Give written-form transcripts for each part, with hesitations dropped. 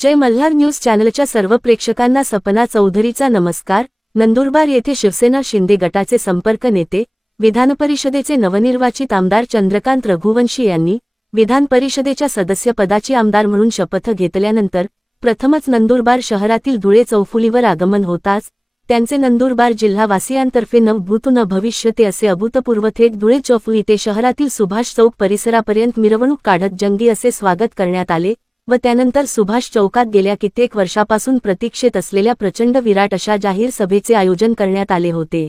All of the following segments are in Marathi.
जय मल्हार न्यूज चॅनलच्या सर्व प्रेक्षकांना सपना चौधरीचा नमस्कार। नंदुरबार येथे शिवसेना शिंदे गटाचे संपर्क नेते विधानपरिषदेचे नवनिर्वाचित आमदार चंद्रकांत रघुवंशी यांनी विधान परिषदेच्या सदस्यपदाची आमदार म्हणून शपथ घेतल्यानंतर प्रथमच नंदुरबार शहरातील धुळे चौफुलीवर आगमन होताच त्यांचे नंदुरबार जिल्हावासियांतर्फे न भूतो न भविष्यते असे अभूतपूर्व थेट धुळे चौफुली ते शहरातील सुभाष चौक परिसरापर्यंत मिरवणूक काढत जंगी असे स्वागत करण्यात आले व त्यानंतर सुभाष चौकात गेल्या कित्येक वर्षापासून प्रतीक्षेत असलेल्या प्रचंड विराट अशा जाहीर सभेचे आयोजन करण्यात आले होते।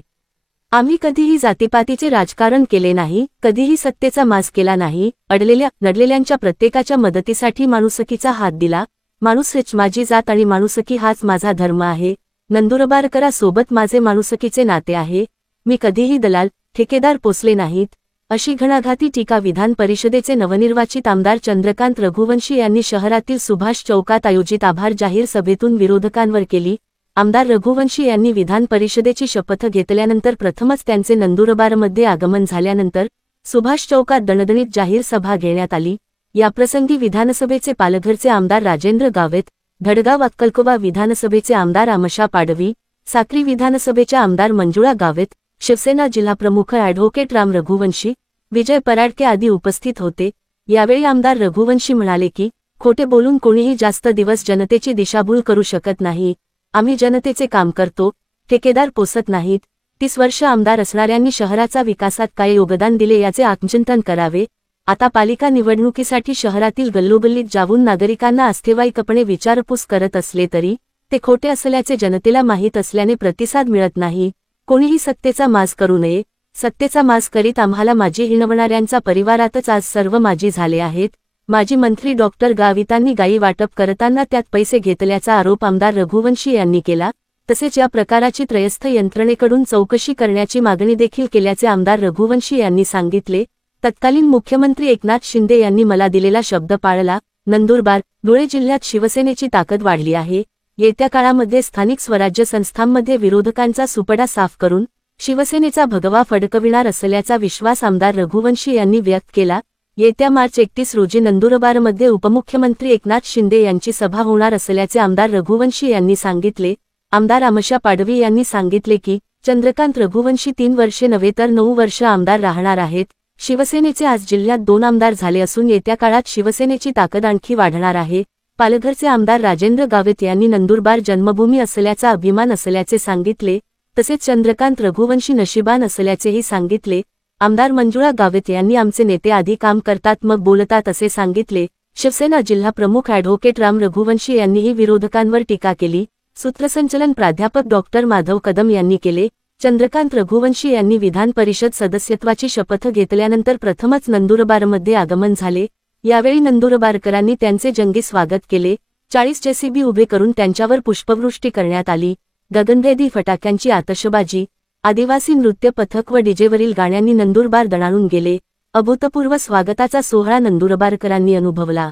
आम्ही कधीही जातीपातीचे राजकारण केले नाही, कधीही सत्तेचा माज केला नाही, अडलेल्या नडलेल्यांच्या प्रत्येकाच्या मदतीसाठी माणुसकीचा हात दिला। माणूस हेच माझी जात आणि माणुसकी हाच माझा धर्म आहे। नंदुरबारकरा सोबत माझे माणुसकीचे नाते आहे। मी कधीही दलाल ठेकेदार पोसले नाहीत, अशी घणाघाती टीका विधान परिषदेचे नवनिर्वाचित आमदार चंद्रकांत रघुवंशी यांनी शहरातील सुभाष चौकात आयोजित आभार जाहीर सभेतून विरोधकांवर केली। आमदार रघुवंशी यांनी विधान परिषदेची शपथ घेतल्यानंतर प्रथमच त्यांचे नंदुरबारमध्ये आगमन झाल्यानंतर सुभाष चौकात दणदणीत जाहीर सभा घेण्यात आली। याप्रसंगी विधानसभेचे पालघरचे आमदार राजेंद्र गावेत, धडगाव अक्कलकोवा विधानसभेचे आमदार आमशा पाडवी, साक्री विधानसभेच्या आमदार मंजुळा गावेत, शिवसेना जिल्हाप्रमुख ॲडव्होकेट राम रघुवंशी, विजय पराडके आदी उपस्थित होते। यावेळी आमदार रघुवंशी म्हणाले की खोटे बोलून कोणीही जास्त दिवस जनतेची दिशाभूल करू शकत नाही। आम्ही जनतेचे काम करतो, ठेकेदार पोसत नाहीत। 30 वर्ष आमदार असणाऱ्यांनी शहराचा विकासात काय योगदान दिले याचे आत्मचिंतन करावे। आता पालिका निवडणुकीसाठी शहरातील गल्लोगल्लीत जाऊन नागरिकांना अस्थेवाईकपणे विचारपूस करत असले तरी ते खोटे असल्याचे जनतेला माहीत असल्याने प्रतिसाद मिळत नाही। कोणीही सत्तेचा माज करू नये। सत्तेचा माज करीत आम्हाला माजी हिणवणाऱ्यांचा परिवारातच आज सर्व माजी झाले आहेत। माजी मंत्री डॉक्टर गावितांनी गायी वाटप करताना त्यात पैसे घेतल्याचा आरोप आमदार रघुवंशी यांनी केला। तसेच या प्रकाराची त्रयस्थ यंत्रणेकडून चौकशी करण्याची मागणी देखील केल्याचे आमदार रघुवंशी यांनी सांगितले। तत्कालीन मुख्यमंत्री एकनाथ शिंदे यांनी मला दिलेला शब्द पाळला। नंदुरबार धुळे जिल्ह्यात शिवसेनेची ताकद वाढली आहे। येत्या काळामध्ये स्थानिक स्वराज्य संस्थांमध्ये विरोधकांचा सुपडा साफ करून शिवसेनेचा भगवा फडकविणार असल्याचा विश्वास आमदार रघुवंशी यांनी व्यक्त केला। येत्या मार्च 31 रोजी नंदुरबारमध्ये उपमुख्यमंत्री एकनाथ शिंदे यांची सभा होणार असल्याचे आमदार रघुवंशी यांनी सांगितले। आमदार आमशा पाडवी यांनी सांगितले की चंद्रकांत रघुवंशी 3 वर्षे नव्हे तर 9 वर्ष आमदार राहणार आहेत। शिवसेनेचे आज जिल्ह्यात 2 आमदार झाले असून येत्या काळात शिवसेनेची ताकद आणखी वाढणार आहे। पालघरचे आमदार राजेंद्र गावेत यांनी नंदुरबार जन्मभूमी असल्याचा अभिमान असल्याचे सांगितले। तसेच चंद्रकांत रघुवंशी नशिबान असल्याचेही सांगितले। आमदार मंजुळा गावेत यांनी आमचे नेते आधी काम करतात मग बोलतात असे सांगितले। शिवसेना जिल्हाप्रमुख ॲडव्होकेट राम रघुवंशी यांनीही विरोधकांवर टीका केली। सूत्रसंचलन प्राध्यापक डॉक्टर माधव कदम यांनी केले। चंद्रकांत रघुवंशी यांनी विधान परिषद सदस्यत्वाची शपथ घेतल्यानंतर प्रथमच नंदुरबारमध्ये आगमन झाले। यावेळी नंदुरबारकरांनी त्यांचे जंगी स्वागत केले। 40 जेसीबी उभे करून त्यांच्यावर पुष्पवृष्टी करण्यात आली। गगनभेदी फटाक्यांची आतषबाजी, आदिवासी नृत्य पथक व डीजेवरील गाण्यांनी नंदुरबार दणाणून गेले। अभूतपूर्व स्वागताचा सोहळा नंदुरबारकरांनी अनुभवला।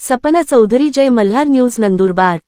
सपना चौधरी, जय मल्हार न्यूज, नंदुरबार।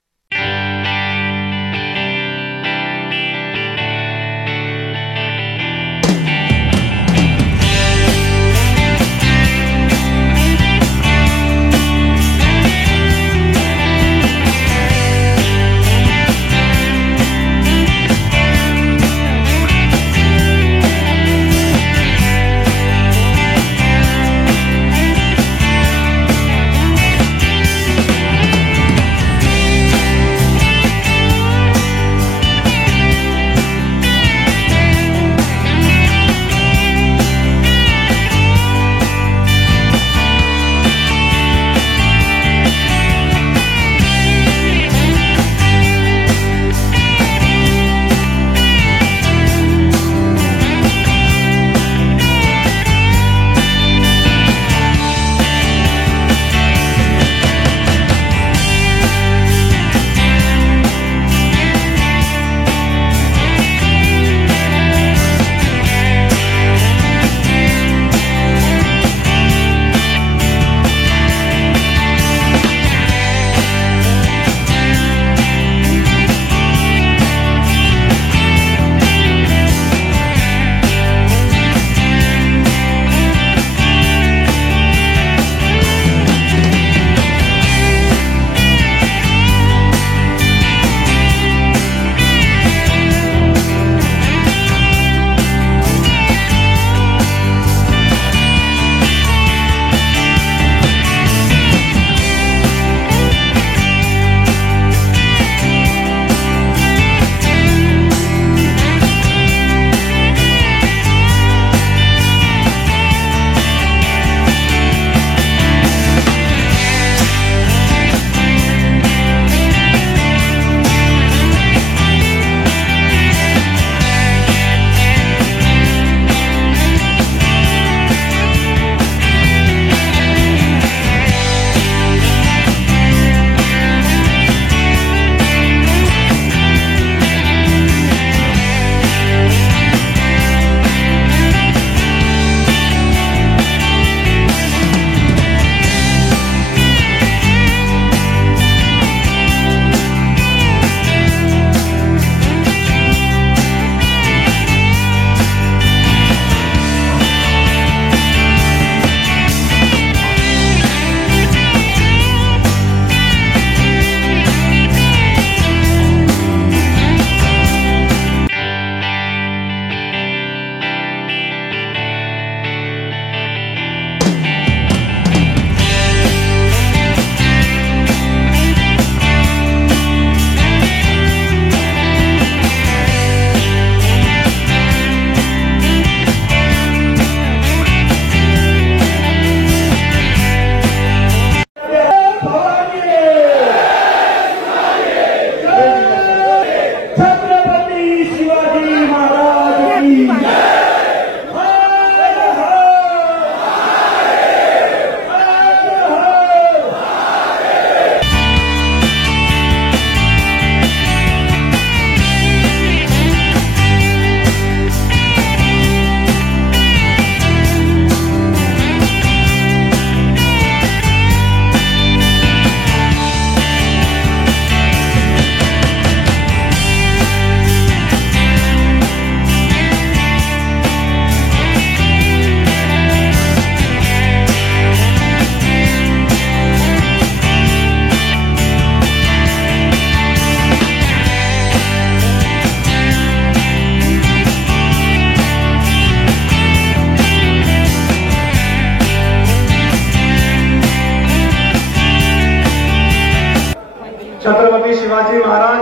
शिवाजी महाराज,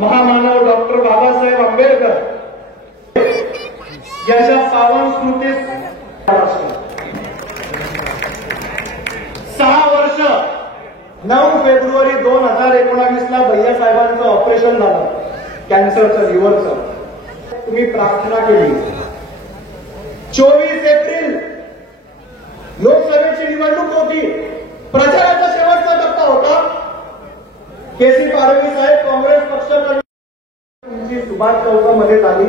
महामानव डॉक्टर बाबासाहेब आंबेडकर याच्या पावन स्मृतीस 6 वर्ष 9 फेब्रुवारी 2019 ला भैयासाहेबांचं ऑपरेशन झालं, कॅन्सरचं, लिव्हरचं. तुम्ही प्रार्थना केली. 24 एप्रिल लोकसभेची निवडणूक होती, प्रचाराचा शेवटचा टप्पा होता. केसी पाडवी साहेब काँग्रेस पक्षाकडून तुमची सुभाष चौकामध्ये झाली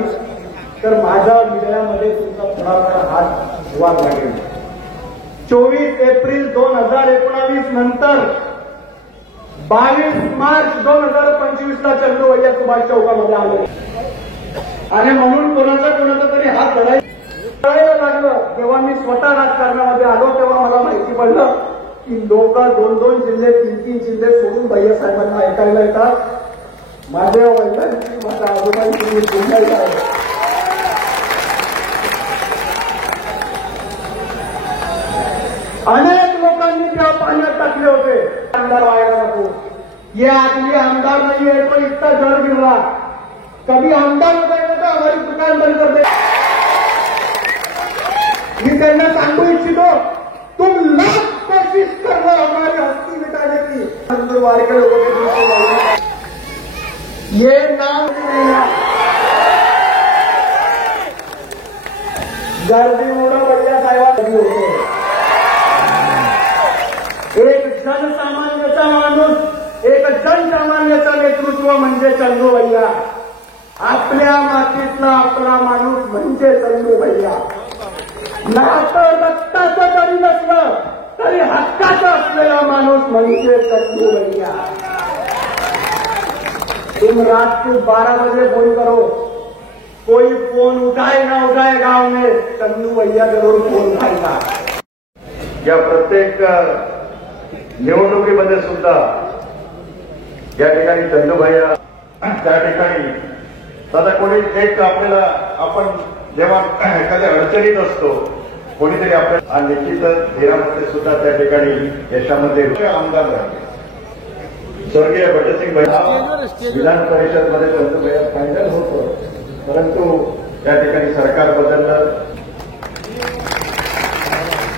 तर माझ्या मीडियामध्ये तुमचा थोडाफार हात धुवावा लागेल. 24 एप्रिल 2019 नंतर 22 मार्च 2025 ला चंद्रू भैया सुभाष चौकामध्ये आले आणि म्हणून कोणाचा तरी हात धरायला लागलं. जेव्हा मी स्वतः राजकारणामध्ये आलो तेव्हा मला माहिती पडलं की लोक 2-2 जिल्हे 3-3 जिल्हे सोडून भैयासाहेबांना ऐकायला येतात. माझ्या वडिलांची, माझ्या आजोबांची बोलायला आहे. अनेक लोकांनी त्या पाण्यात टाकले होते. आमदार व्हायला नको, ये आदमी आमदार नहीं है तो इतना डर गिर रहा, कभी आमदार हो जाएगा तो हमारी दुकान बंद कर दे. मी त्यांना सांगू इच्छितो, तुम लाख कोशिश कर रहे हो हमारी हस्ती मिटाने की. नंदुरबार के लोगों के बीच ये नाम गर्दीमुळे भैया साहेबांनी होते. एक जनसामान्याचा माणूस, एक जनसामान्याचं नेतृत्व म्हणजे चंद्रू भैया. आपल्या मातीतला आपला माणूस म्हणजे चंद्रू भैया. नातं रक्ताचं जरी नसलं तरी हक्काचा असलेला माणूस म्हणजे चंद्रू भैया. तुम रात को 12 बजे फोन करो, कोई फोन उठाए ना उठाए गांव में, चंद्रू भैया जरूर फोन उठाएगा. या प्रत्येक निवडणुकीमध्ये सुद्धा या ठिकाणी चंद्रू भैया त्या ठिकाणी दादा कोणी एक आपल्याला आपण जेव्हा एखाद्या अडचणीत असतो कोणीतरी आपल्या निश्चितच धीरामध्ये सुद्धा त्या ठिकाणी यशामध्ये आमदार राहिले. स्वर्गीय भटसिंग भैया विधान परिषदमध्ये चंद्रू भैया फायनल होतं, परंतु त्या ठिकाणी सरकार बदललं.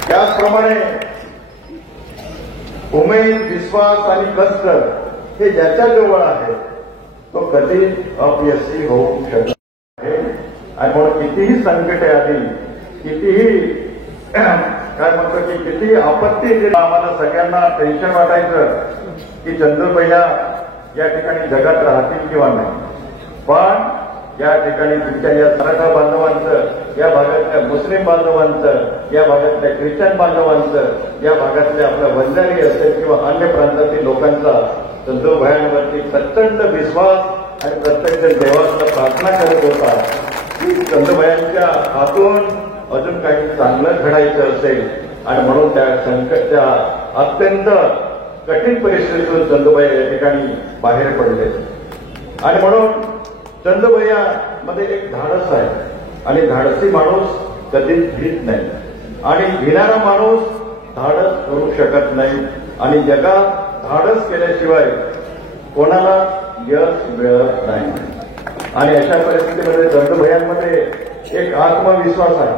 त्याचप्रमाणे उमेद, विश्वास आणि कष्ट हे ज्याच्या जवळ आहे तो कधी अपयशी होऊ शकत नाही. आणि म्हणून कितीही संकटे आली, कितीही काय म्हणतो की किती आपत्ती आम्हाला सगळ्यांना टेन्शन वाटायचं की चंद्रू भैया या ठिकाणी जगात राहतील किंवा नाही. पण या ठिकाणी तुमच्या या मराठा बांधवांचं, या भागातल्या मुस्लिम बांधवांचं, या भागातल्या ख्रिश्चन बांधवांचं, या भागातल्या आपल्या वंजारी असेल किंवा अन्य प्रांतातील लोकांचा चंद्रू भैयांवरती प्रचंड विश्वास आणि प्रत्यक्ष देवाला प्रार्थना करत होता की चंद्रू भैयांच्या हातून अजून काही चांगलं घडायचं असेल. आणि म्हणून त्या अत्यंत कठीण परिस्थितीतून चंद्रू भैया या ठिकाणी बाहेर पडले. आणि म्हणून चंद्रू भैया मध्ये एक धाडस आहे आणि धाडसी माणूस कधीच भीत नाही आणि भिणारा माणूस धाडस करू शकत नाही. आणि जगात धाडस केल्याशिवाय कोणाला यश मिळत नाही. आणि अशा परिस्थितीमध्ये चंद्रू भैयांमध्ये एक आत्मविश्वास आहे.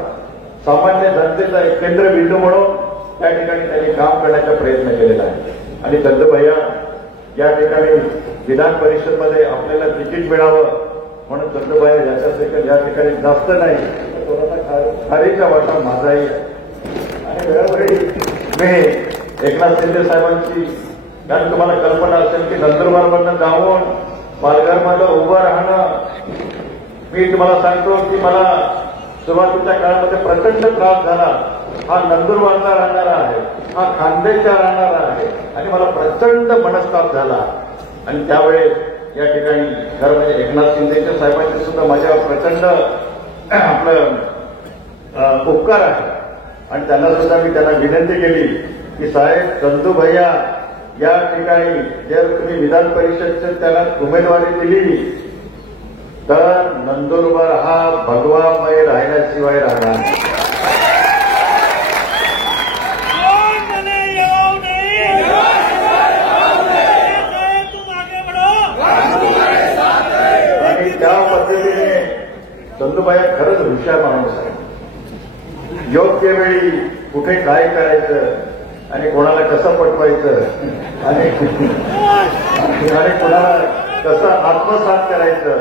सामान्य जनतेचा एक केंद्रबिंदू म्हणून त्या ठिकाणी त्यांनी काम करण्याचा प्रयत्न केलेला आहे. आणि चंद्रू भैया या ठिकाणी विधान परिषदमध्ये आपल्याला तिकीट मिळावं म्हणून चंद्रू भैया या ठिकाणी जास्त नाही, थोडासा खारीचा वाटा माझाही आहे. आणि वेळोवेळी मी एकनाथ शिंदे साहेबांची, कारण तुम्हाला कल्पना असेल की नंदुरबारमधनं जाऊन पालघरमध्ये उभं राहणं, मी तुम्हाला सांगतो की मला सुरुवातीच्या काळामध्ये प्रचंड त्रास झाला. हा नंदुरबारचा राहणारा आहे, हा खानदेशचा राहणारा आहे आणि मला प्रचंड मनस्ताप झाला. आणि त्यावेळेस या ठिकाणी खरं म्हणजे एकनाथ शिंदेच्या साहेबांचे सुद्धा माझ्यावर प्रचंड आपलं उपकार आहे. आणि त्यांना सुद्धा मी त्यांना विनंती केली की साहेब चंद्रू भैया या ठिकाणी जर तुम्ही विधान परिषदचे त्याला उमेदवारी दिली तर नंदुरबार हा भगवामय राहिल्याशिवाय राहणार नाही. चंदूबाई खरंच हुशार माणूस आहे. योग्य वेळी कुठे काय करायचं आणि कोणाला कसं पटवायचं आणि कोणाला कसं आत्मसात करायचं,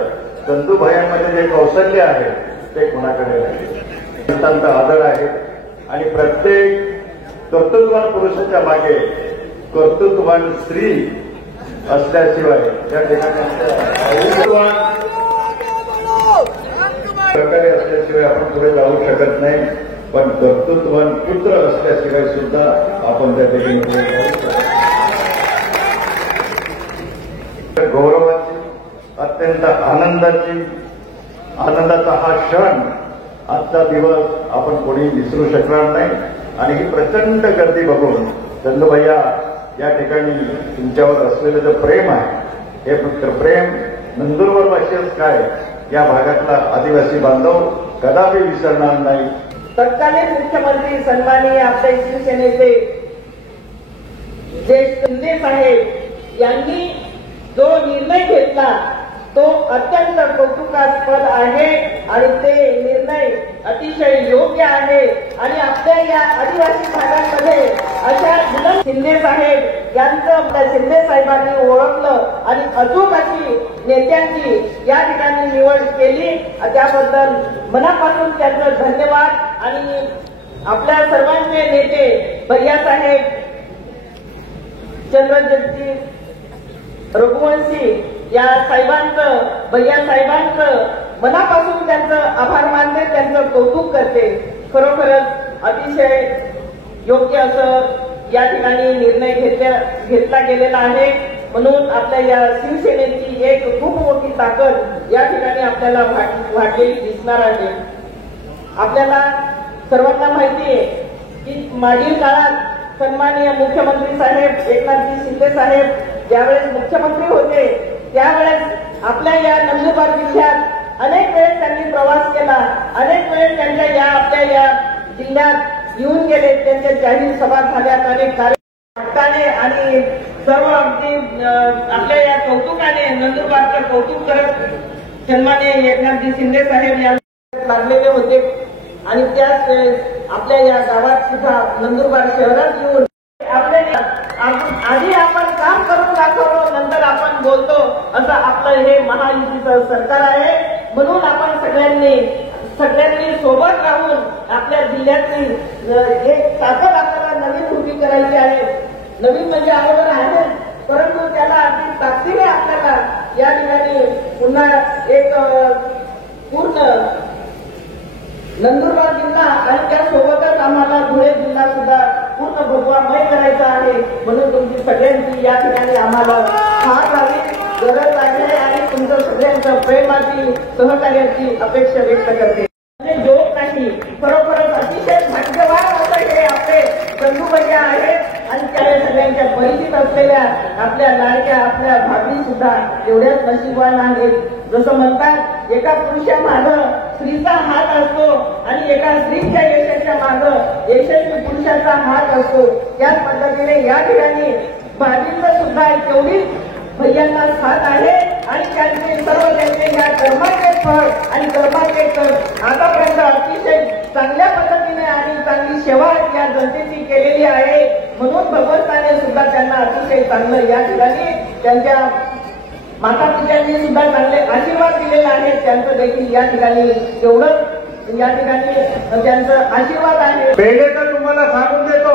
चंदूभायांमध्ये जे कौशल्य आहे ते कोणाकडे नाही. अत्यंत आदर आहे आणि प्रत्येक कर्तृत्ववान पुरुषाच्या मागे कर्तृत्ववान स्त्री असल्याशिवाय या ठिकाणी प्रकारे असल्याशिवाय आपण पुढे जाऊ शकत नाही. पण कर्तृत्ववान पुत्र असल्याशिवाय सुद्धा आपण त्या ठिकाणी पुढे जाऊ शकतो. गौरवाची, अत्यंत आनंदाचा हा क्षण, आजचा दिवस आपण कोणी विसरू शकणार नाही. आणि ही प्रचंड गर्दी बघून चंदूभैया या ठिकाणी तुमच्यावर असलेलं जे प्रेम आहे, हे प्रेम नंदुरबारवासीच काय, या भागातला आदिवासी बांधव कदापि विसरणार नाही. तत्कालीन मुख्यमंत्री सन्माननीय आपल्या शिवसेनेचे जे शिंदे साहेब यांनी जो निर्णय घेतला तो अत्यंत कौतुकास्पद आहे आणि ते निर्णय अतिशय योग्य आहे. आणि आपल्या या आदिवासी भागांमध्ये अशा शिंदे साहेब यांचं शिंदे साहेबांनी ओळखलं आणि अचूक अशी नेत्यांची या ठिकाणी निवड केली. त्याबद्दल मनापासून त्यांचं धन्यवाद. आणि आपल्या सर्वांचे नेते भैयासाहेब चंद्रजगजी रघुवंशी या साहेबांचं, भैया साहेबांचं मनापासून त्यांचं आभार मानते, त्यांचं कौतुक करते. खरोखरच अतिशय योग्य असं या ठिकाणी निर्णय घेतला गेलेला आहे. म्हणून आपल्या या शिवसेनेची एक खूप मोठी ताकद या ठिकाणी आपल्याला वाढलेली दिसणार आहे. आपल्याला सर्वांना माहिती आहे की मागील काळात सन्माननीय मुख्यमंत्री साहेब एकनाथजी शिंदे साहेब ज्यावेळेस मुख्यमंत्री होते त्यावेळेस आपल्या या नंदुरबार जिल्ह्यात अनेक वेळेस त्यांनी प्रवास केला. अनेक वेळेस त्यांच्या आपल्या या जिल्ह्यात येऊन गेले. त्यांच्या जाहीर सभा झाल्यात, अनेक कार्यक्रमाने आणि सर्व अगदी आपल्या या कौतुकाने नंदुरबारचं कौतुक करत सन्माननीय एकनाथजी शिंदे साहेब यांना लागलेले होते. आणि त्याच वेळेस आपल्या या गावात सुद्धा नंदुरबार शहरात येऊन आपल्या आधी आपण काम करून दाखवतो, नंतर आपण बोलतो, असं आपलं हे महायुतीचं सरकार आहे. म्हणून आपण सगळ्यांनी सोबत राहून आपल्या जिल्ह्यातली एक ताकद आपल्याला नवीन उभी करायची आहे. नवीन म्हणजे अगोदर आहे, परंतु त्याला अगदी ताकदीने आपल्याला या ठिकाणी पुन्हा एक पूर्ण नंदुरबार जिल्हा आणि त्यासोबतच आम्हाला धुळे जिल्हा सुद्धा पूर्ण भगवामय करायचा आहे. म्हणून तुमची सगळ्यांची या ठिकाणी आम्हाला फार गरज आहे आणि तुमचं सगळ्यांच्या प्रेमाची, सहकार्याची अपेक्षा व्यक्त करते. जोक नाही, खरोखरच अतिशय भाग्यवान असं हे आपले चंदूभैया आहेत. आणि त्या सगळ्यांच्या परिचित असलेल्या आपल्या लाडक्या आपल्या भाभी सुद्धा एवढ्याच नशीबवान आहेत. जसं म्हणतात एका पुरुषामागं स्त्रीचा हात असतो आणि एका स्त्रीच्या यशाच्या मागं यशस्वी पुरुषाचा हात असतो. त्याच पद्धतीने या ठिकाणी भाभींचं सुद्धा तेवढीच भैयांना साथ आहे. आणि त्यांचे सर्व त्यांचे या कर्माचे फळ आणि कर्माचे कर आतापर्यंत अतिशय चांगल्या पद्धतीने आणि चांगली सेवा या जनतेची केलेली आहे. म्हणून भगवंताने सुद्धा त्यांना अतिशय चांगलं या ठिकाणी त्यांच्या माता पित्यांनी सुद्धा चांगले आशीर्वाद दिलेले आहेत. त्यांचं देखील या ठिकाणी एवढंच या ठिकाणी त्यांचं आशीर्वाद आहे. पहिले तर तुम्हाला सांगून देतो,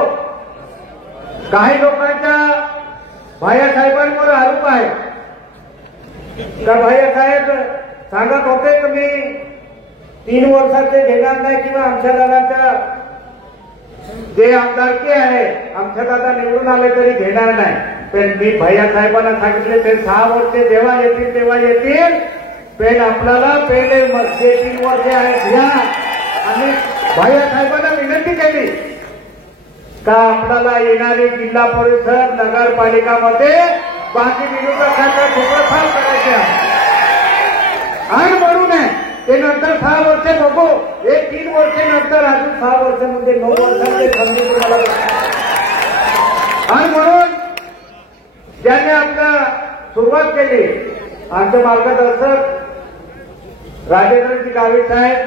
काही लोकांच्या भायासाहेबांवर आरोप आहे का भायासाहेब सांगत होते की मी 3 वर्षाचे घेणार नाही किंवा आमच्या दादाच्या जे आमदारकी आहे आमच्या दादा निवडून आले तरी घेणार नाही. पण मी भैयासाहेबांना सांगितले ते 6 वर्षे जेव्हा येतील तेव्हा येतील. पण आपल्याला पहिले जे 3 वर्षे आहेत घ्या. आणि भैयासाहेबांना विनंती केली का आपल्याला येणारी जिल्हा परिषद नगरपालिकामध्ये बाकी विरोधकांचा सुप्रसार करायचे आहे. आणि म्हणून ते नंतर 6 वर्षे बघू. हे 3 वर्षे नंतर अजून 6 वर्षामध्ये 9 वर्षांचे संधी तुम्हाला. आणि म्हणून ज्याने आपल्या सुरुवात केली आमचे मार्गदर्शक राजेंद्रजी गावित साहेब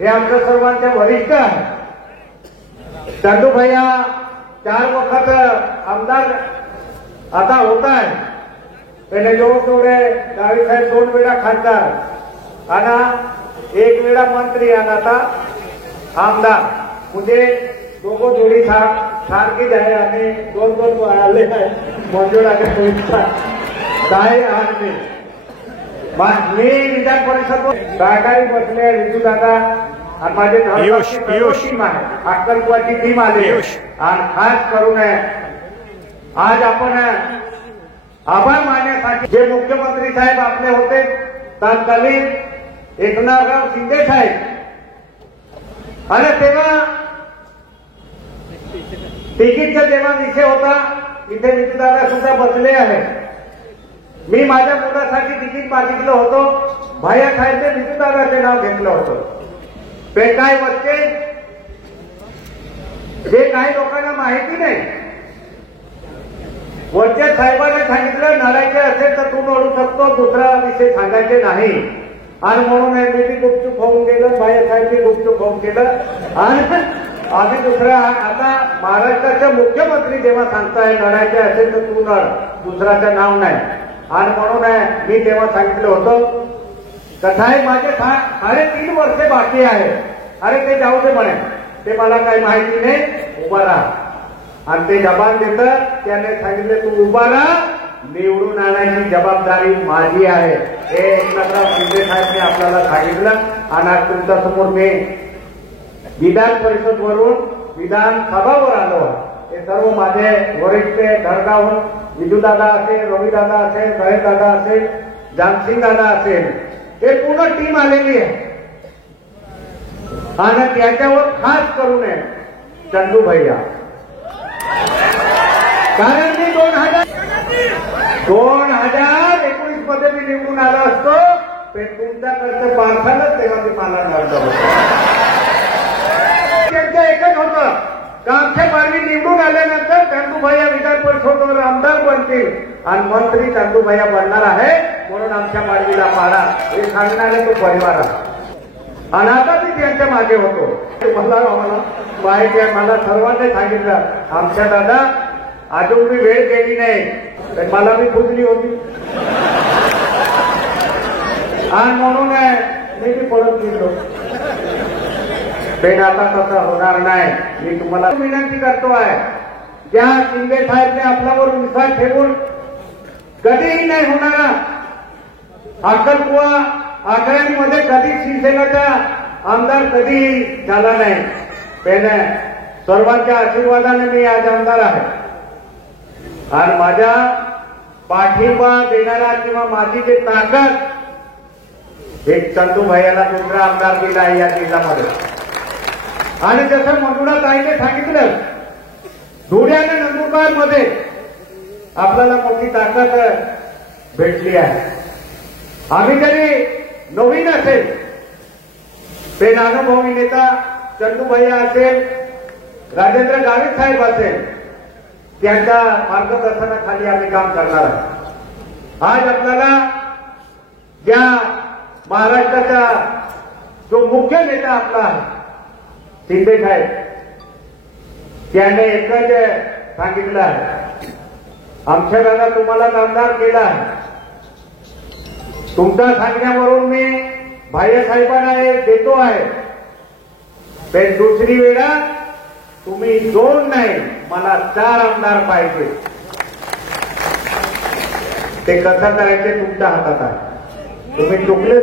हे आमच्या सर्वांचे वरिष्ठ आहे. चंदू भैया 4 वखत आमदार आता होत आहे. त्याने जवळजवळ गावित साहेब 2 वेळा खासदार आणि 1 वेळा मंत्री आणि आता आमदार, म्हणजे दोघं जोडी सारखीच आहे आणि 2 आले आहे. मंजूर आहे काय आज मी विधान परिषद सहकारी बसले विजू दादा आणि माझे टीम आहे, अक्कलकुवाची टीम आली आणि खास करून आज आपण आभार मानण्यासाठी जे मुख्यमंत्री साहेब आपले होते तत्कालीन एकनाथराव शिंदे साहेब, आणि तेव्हा तिकीटचा जेव्हा विषय होता इथे विजू दादा सुद्धा बसले आहे. मी माझ्या मुलासाठी तिकीट मागितलं होतं, भाया साहेबने विजू दादाचे नाव घेतलं होतं. ते काय वच्चे जे काही लोकांना माहिती नाही, वच्चे साहेबांनी सांगितलं नडायचे असेल तर तू नडू शकतो, दुसरा विषय सांगायचे नाही. आणि म्हणून मी बी गुपचूप होऊन गेलं, भाया साहेब गुपचूप होऊन गेलं. आणि आम्ही दुसऱ्या आता महाराष्ट्राचे मुख्यमंत्री जेव्हा सांगताय नडायचे असेल तर तू नड, दुसऱ्याचं नाव नाही. आणि म्हणून मी तेव्हा सांगितलं होतं कथाय माझे 3.5 वर्षे बाकी आहे. अरे ते जाऊ दे म्हणे, ते मला काही माहिती नाही, उभा राहा. आणि ते जबान देतं, त्याने सांगितले तू उभा राहा, निवडून आणायची जबाबदारी माझी आहे. हे एकनाथराव शिंदे साहेबने आपल्याला सांगितलं. आणि आज तुमच्या समोर मी विधान परिषद वरून विधानसभावर आलो. हे सर्व माझे वरिष्ठ धडगावून विजूदादा असेल, रविदादा असेल, साहेबदादा असेल, जानसिंग दादा असेल, हे पूर्ण टीम आलेली आहे. आणि त्याच्यावर खास करून चंदू भैया, कारण मी 2019 मध्ये मी निवडून आलो असतो ते तुमच्याकडचं पार्सलच तेव्हा मी मला नडलं होतं. त्यांचं एकच होतं का आमच्या बारवी निवडून आल्यानंतर चंदू भैया विधान परिषदेवर आमदार बनतील आणि मंत्री चंदू भैया बनणार आहे, म्हणून आमच्या बारवीला पाडा हे सांगणारे तो परिवार आहे. आणि आता मी त्यांच्या मागे होतो. मला माहिती आहे, मला सर्वांनी सांगितलं आमच्या दादा अजून मी वेळ गेली नाही, तर मला मी खुजली होती. आणि म्हणून मी पडत गेलो. पण आता तसं होणार नाही. मी तुम्हाला विनंती करतो आहे, ज्या शिंदे साहेबने आपल्यावर विश्वास ठेवून कधीही नाही होणारा अक्कलकुवा आग्राणीमध्ये कधी शिवसेनेचा आमदार कधीही झाला नाही. पण सर्वांच्या आशीर्वादाने मी आज आमदार आहे. आणि माझ्या पाठिंबा देणारा किंवा माझी जे ताकद एक चंदू भैयाला दुसरा आमदार दिला आहे या जिल्ह्यामध्ये. आणि जसं मंजुळा ताईने सांगितलं, धुळे आणि नंदुरबार मध्ये आपल्याला मोठी ताकद भेटली आहे. आम्ही जरी नवीन असेल, ते अनुभवी नेता चंदू भैया असेल, राजेंद्र गावित साहेब असेल, त्यांच्या मार्गदर्शनाखाली आम्ही काम करणार आहोत. आज आपल्याला ज्या महाराष्ट्राचा जो मुख्य नेता आपला आहे शिंदे साहेब, त्याने एकच सांगितलं आहे, आमच्या दादा तुम्हाला आमदार केला आहे. तुमच्या सांगण्यावरून मी भाई साहेबांना एक देतो आहे, पण दुसरी वेळा तुम्ही 2 नाही मला 4 आमदार पाहिजे. ते कसं करायचे तुमच्या हातात आहे. तुम्ही चुकले,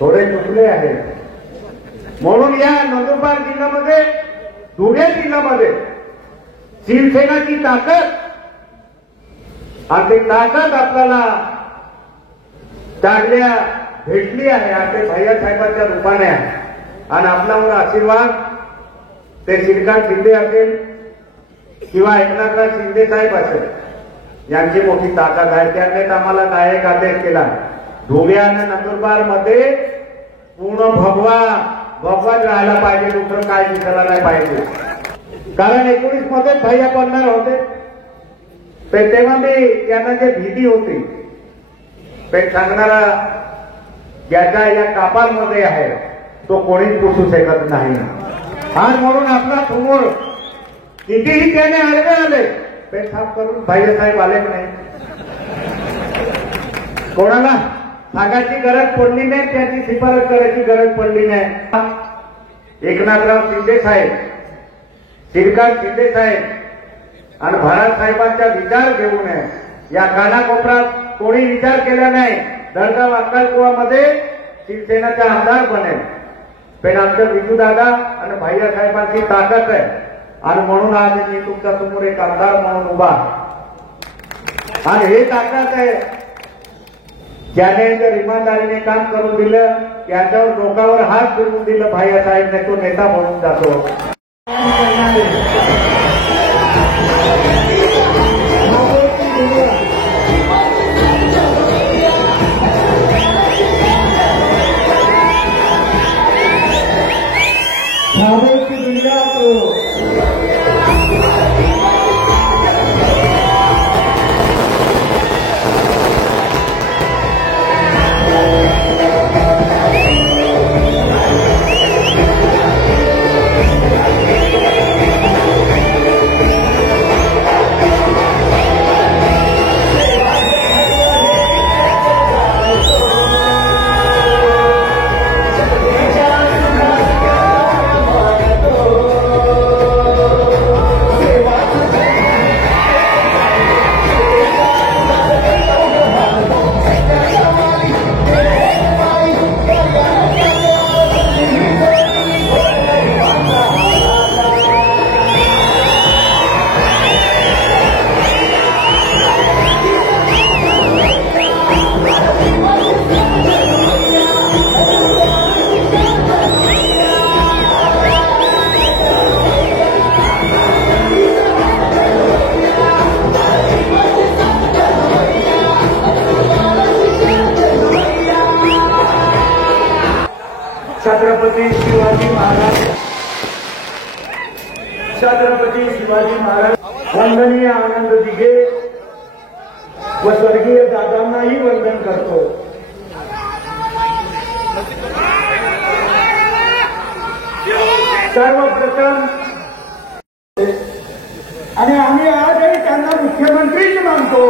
थोडे चुकले आहे. म्हणून या नंदुरबार जिल्ह्यामध्ये, धुळे जिल्ह्यामध्ये शिवसेनेची ताकद आणि ती ताकद आपल्याला चांगल्या भेटली आहे. आणि भैया साहेबांच्या रूपाने आहे. आणि आपल्यावर आशीर्वाद ते श्रीकांत शिंदे असेल किंवा एकनाथराव शिंदे साहेब असेल, यांची मोठी ताकद आहे. त्यांनी आम्हाला नायक आदेश केला. धुळे आणि नंदुरबार मध्ये पूर्ण भगवा राहायला पाहिजे, दुसरं काय दिसायला नाही पाहिजे. कारण 19 मध्ये भैया बनणार होते, तेव्हा मी त्यांना जे भीती होती ते सांगणारा ज्याच्या या कापांमध्ये आहे तो कोणीच पुसू शकत नाही. आणि म्हणून आपला समोर कितीही त्याने आडवे आले पेट साफ करून भाईसाहेब आले नाही. कोणाला सांगायची गरज पडली नाही, त्याची शिफारस करायची गरज पडली नाही. एकनाथराव शिंदे साहेब, श्रीकांत शिंदे साहेब आणि भरात साहेबांचा विचार घेऊन या कानाकोपऱ्यात कोणी विचार केला नाही. दळगाव अक्कलकुवामध्ये शिवसेनेचा आमदार बनेल, पण आमच्या विजूदादा आणि भैया साहेबांची ताकद आहे आणि म्हणून आज मी तुमच्या समोर एक आमदार म्हणून उभा आणि हे ताकद आहे. ज्याने जर इमानदारीने काम करून दिलं त्याच्यावर डोकावर हात फिरवून दिलं भैया साहेबने तो नेता म्हणून जातो. छत्रपती शिवाजी महाराज, छत्रपती शिवाजी महाराज, वंदनीय आनंद दिघे व स्वर्गीय दादांनाही वंदन करतो. सर्वप्रथम आणि आम्ही आजही त्यांना मुख्यमंत्रीच मानतो.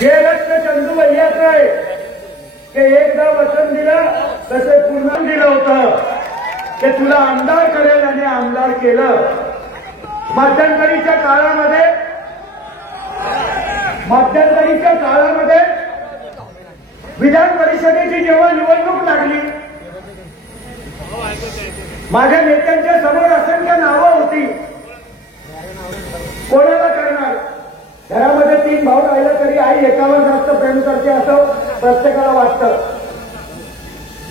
जे रक्त चंदू भैयाचं आहे ते एकदा वचन दिलं तसे पूर्ण दिलं होतं ते तुला आमदार करेल आणि आमदार केलं. मध्यंतरीच्या काळामध्ये विधान परिषदेची जेव्हा निवडणूक लागली माझ्या नेत्यांच्या समोर असंख्य नावं होती. कोणाला करणार? घरामध्ये 3 भाऊ राहिलं तरी आई एकावर जास्त प्रेम करते असं प्रत्येकाला वाटतं.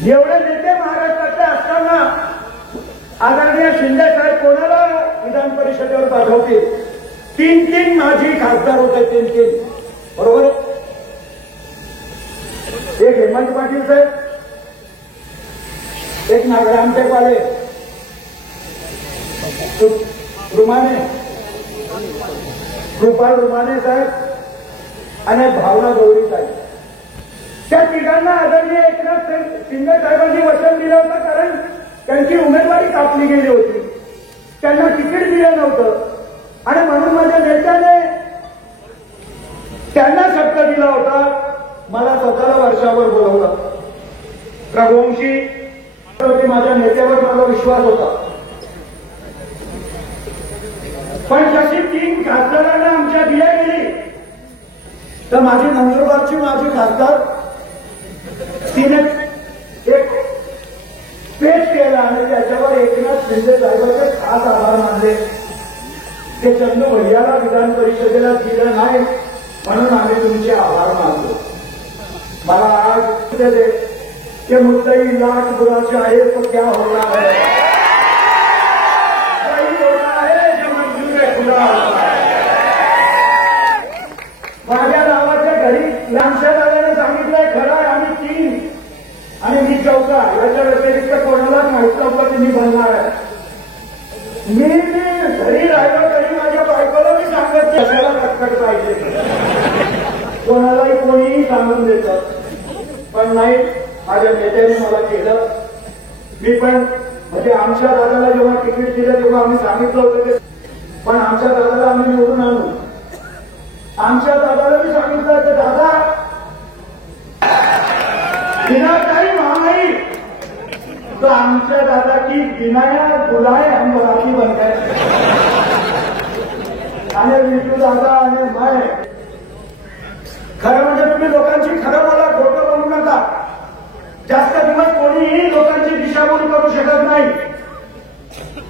एवढे नेते महाराष्ट्राचे असताना आदरणीय शिंदे साहेब कोणाला विधान परिषदेवर पाठवतील? 3 माजी खासदार होते, 3 बरोबर. एक हेमंत पाटील साहेब, एक रामटेकवाले, कृपाल रुमाने साहेब आणि भावना गौरी साहेब. त्या तिघांना आदरणीय एकनाथ शिंदे साहेबांनी वचन दिलं होतं कारण त्यांची उमेदवारी कापली गेली होती, त्यांना तिकीट दिलं नव्हतं आणि म्हणून माझ्या नेत्याने त्यांना शब्द दिला होता. मला स्वतःला वर्षावर बोलवलं. रघुवंशी माझ्या नेत्यावर मला विश्वास होता. पण जशी 3 खासदारांना आमच्या दिल्या गेली तर माझी नंदुरबारची माझी खासदार तिने एक पेश केला आणि त्याच्यावर एकनाथ शिंदे साहेबांचे खास आभार मानले. ते चंदू भैयाला विधान परिषदेला दिलं नाही म्हणून आम्ही तुमचे आभार मानतो. मला आज दे कि मुद्दई लाख बुरा चाहे तो क्या होना है, वही होना है जो मंजूर खुदा होता है. माझ्या नावाच्या घरी लांबशादाराने सांगितलंय खरं आहे आम्ही 3 आणि मी 4 याच्या व्यतिरिक्त कोणालाच माहित नव्हतं की मी बनणार आहे. मी घरी राहिलो तरी माझ्या बायकोला मी सांगत कशाला कटकट पाहिजे, कोणाला मलाही कोणीही सांगून देतं, पण नाही, माझ्या नेत्याने मला केलं. मी पण म्हणजे आमच्या दादाला जेव्हा तिकीट दिलं तेव्हा आम्ही सांगितलं होतं की पण आमच्या दादाला आम्ही निवडून आणू. आमच्या दादाला मी सांगितलं की दादा बिना काही महामारी तो आमच्या दादा की बिनाया बुलाए हम बराती बन गए. आणि विष्णू दादा आणि माय खरं म्हणजे तुम्ही लोकांची खरं बोला, खोटं बोलू नका. जास्त दिवस कोणीही लोकांची दिशाभूल करू शकत नाही.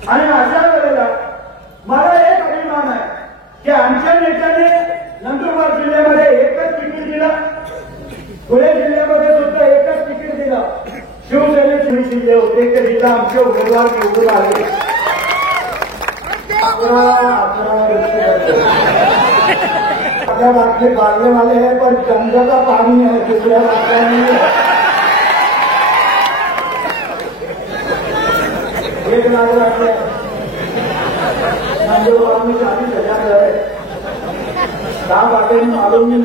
आणि अशा वेळेला मला एक अभिमान आहे की आमच्या नेत्याने नंदुरबार जिल्ह्यामध्ये एकच तिकीट दिलं, पुणे जिल्ह्यामध्ये सुद्धा एकच तिकीट दिलं. शिवसेनेचे जिल्हे होते ते जिल्हा आमचे उमेदवार निवडून आले. 11 बाटले डालने वाले हैं पर गंगा का पानी है, दूसरा रास्ता नहीं है. 1 लाख बाटले नंदुरबार में 40,000 है. 10 बाटे मालूम नहीं.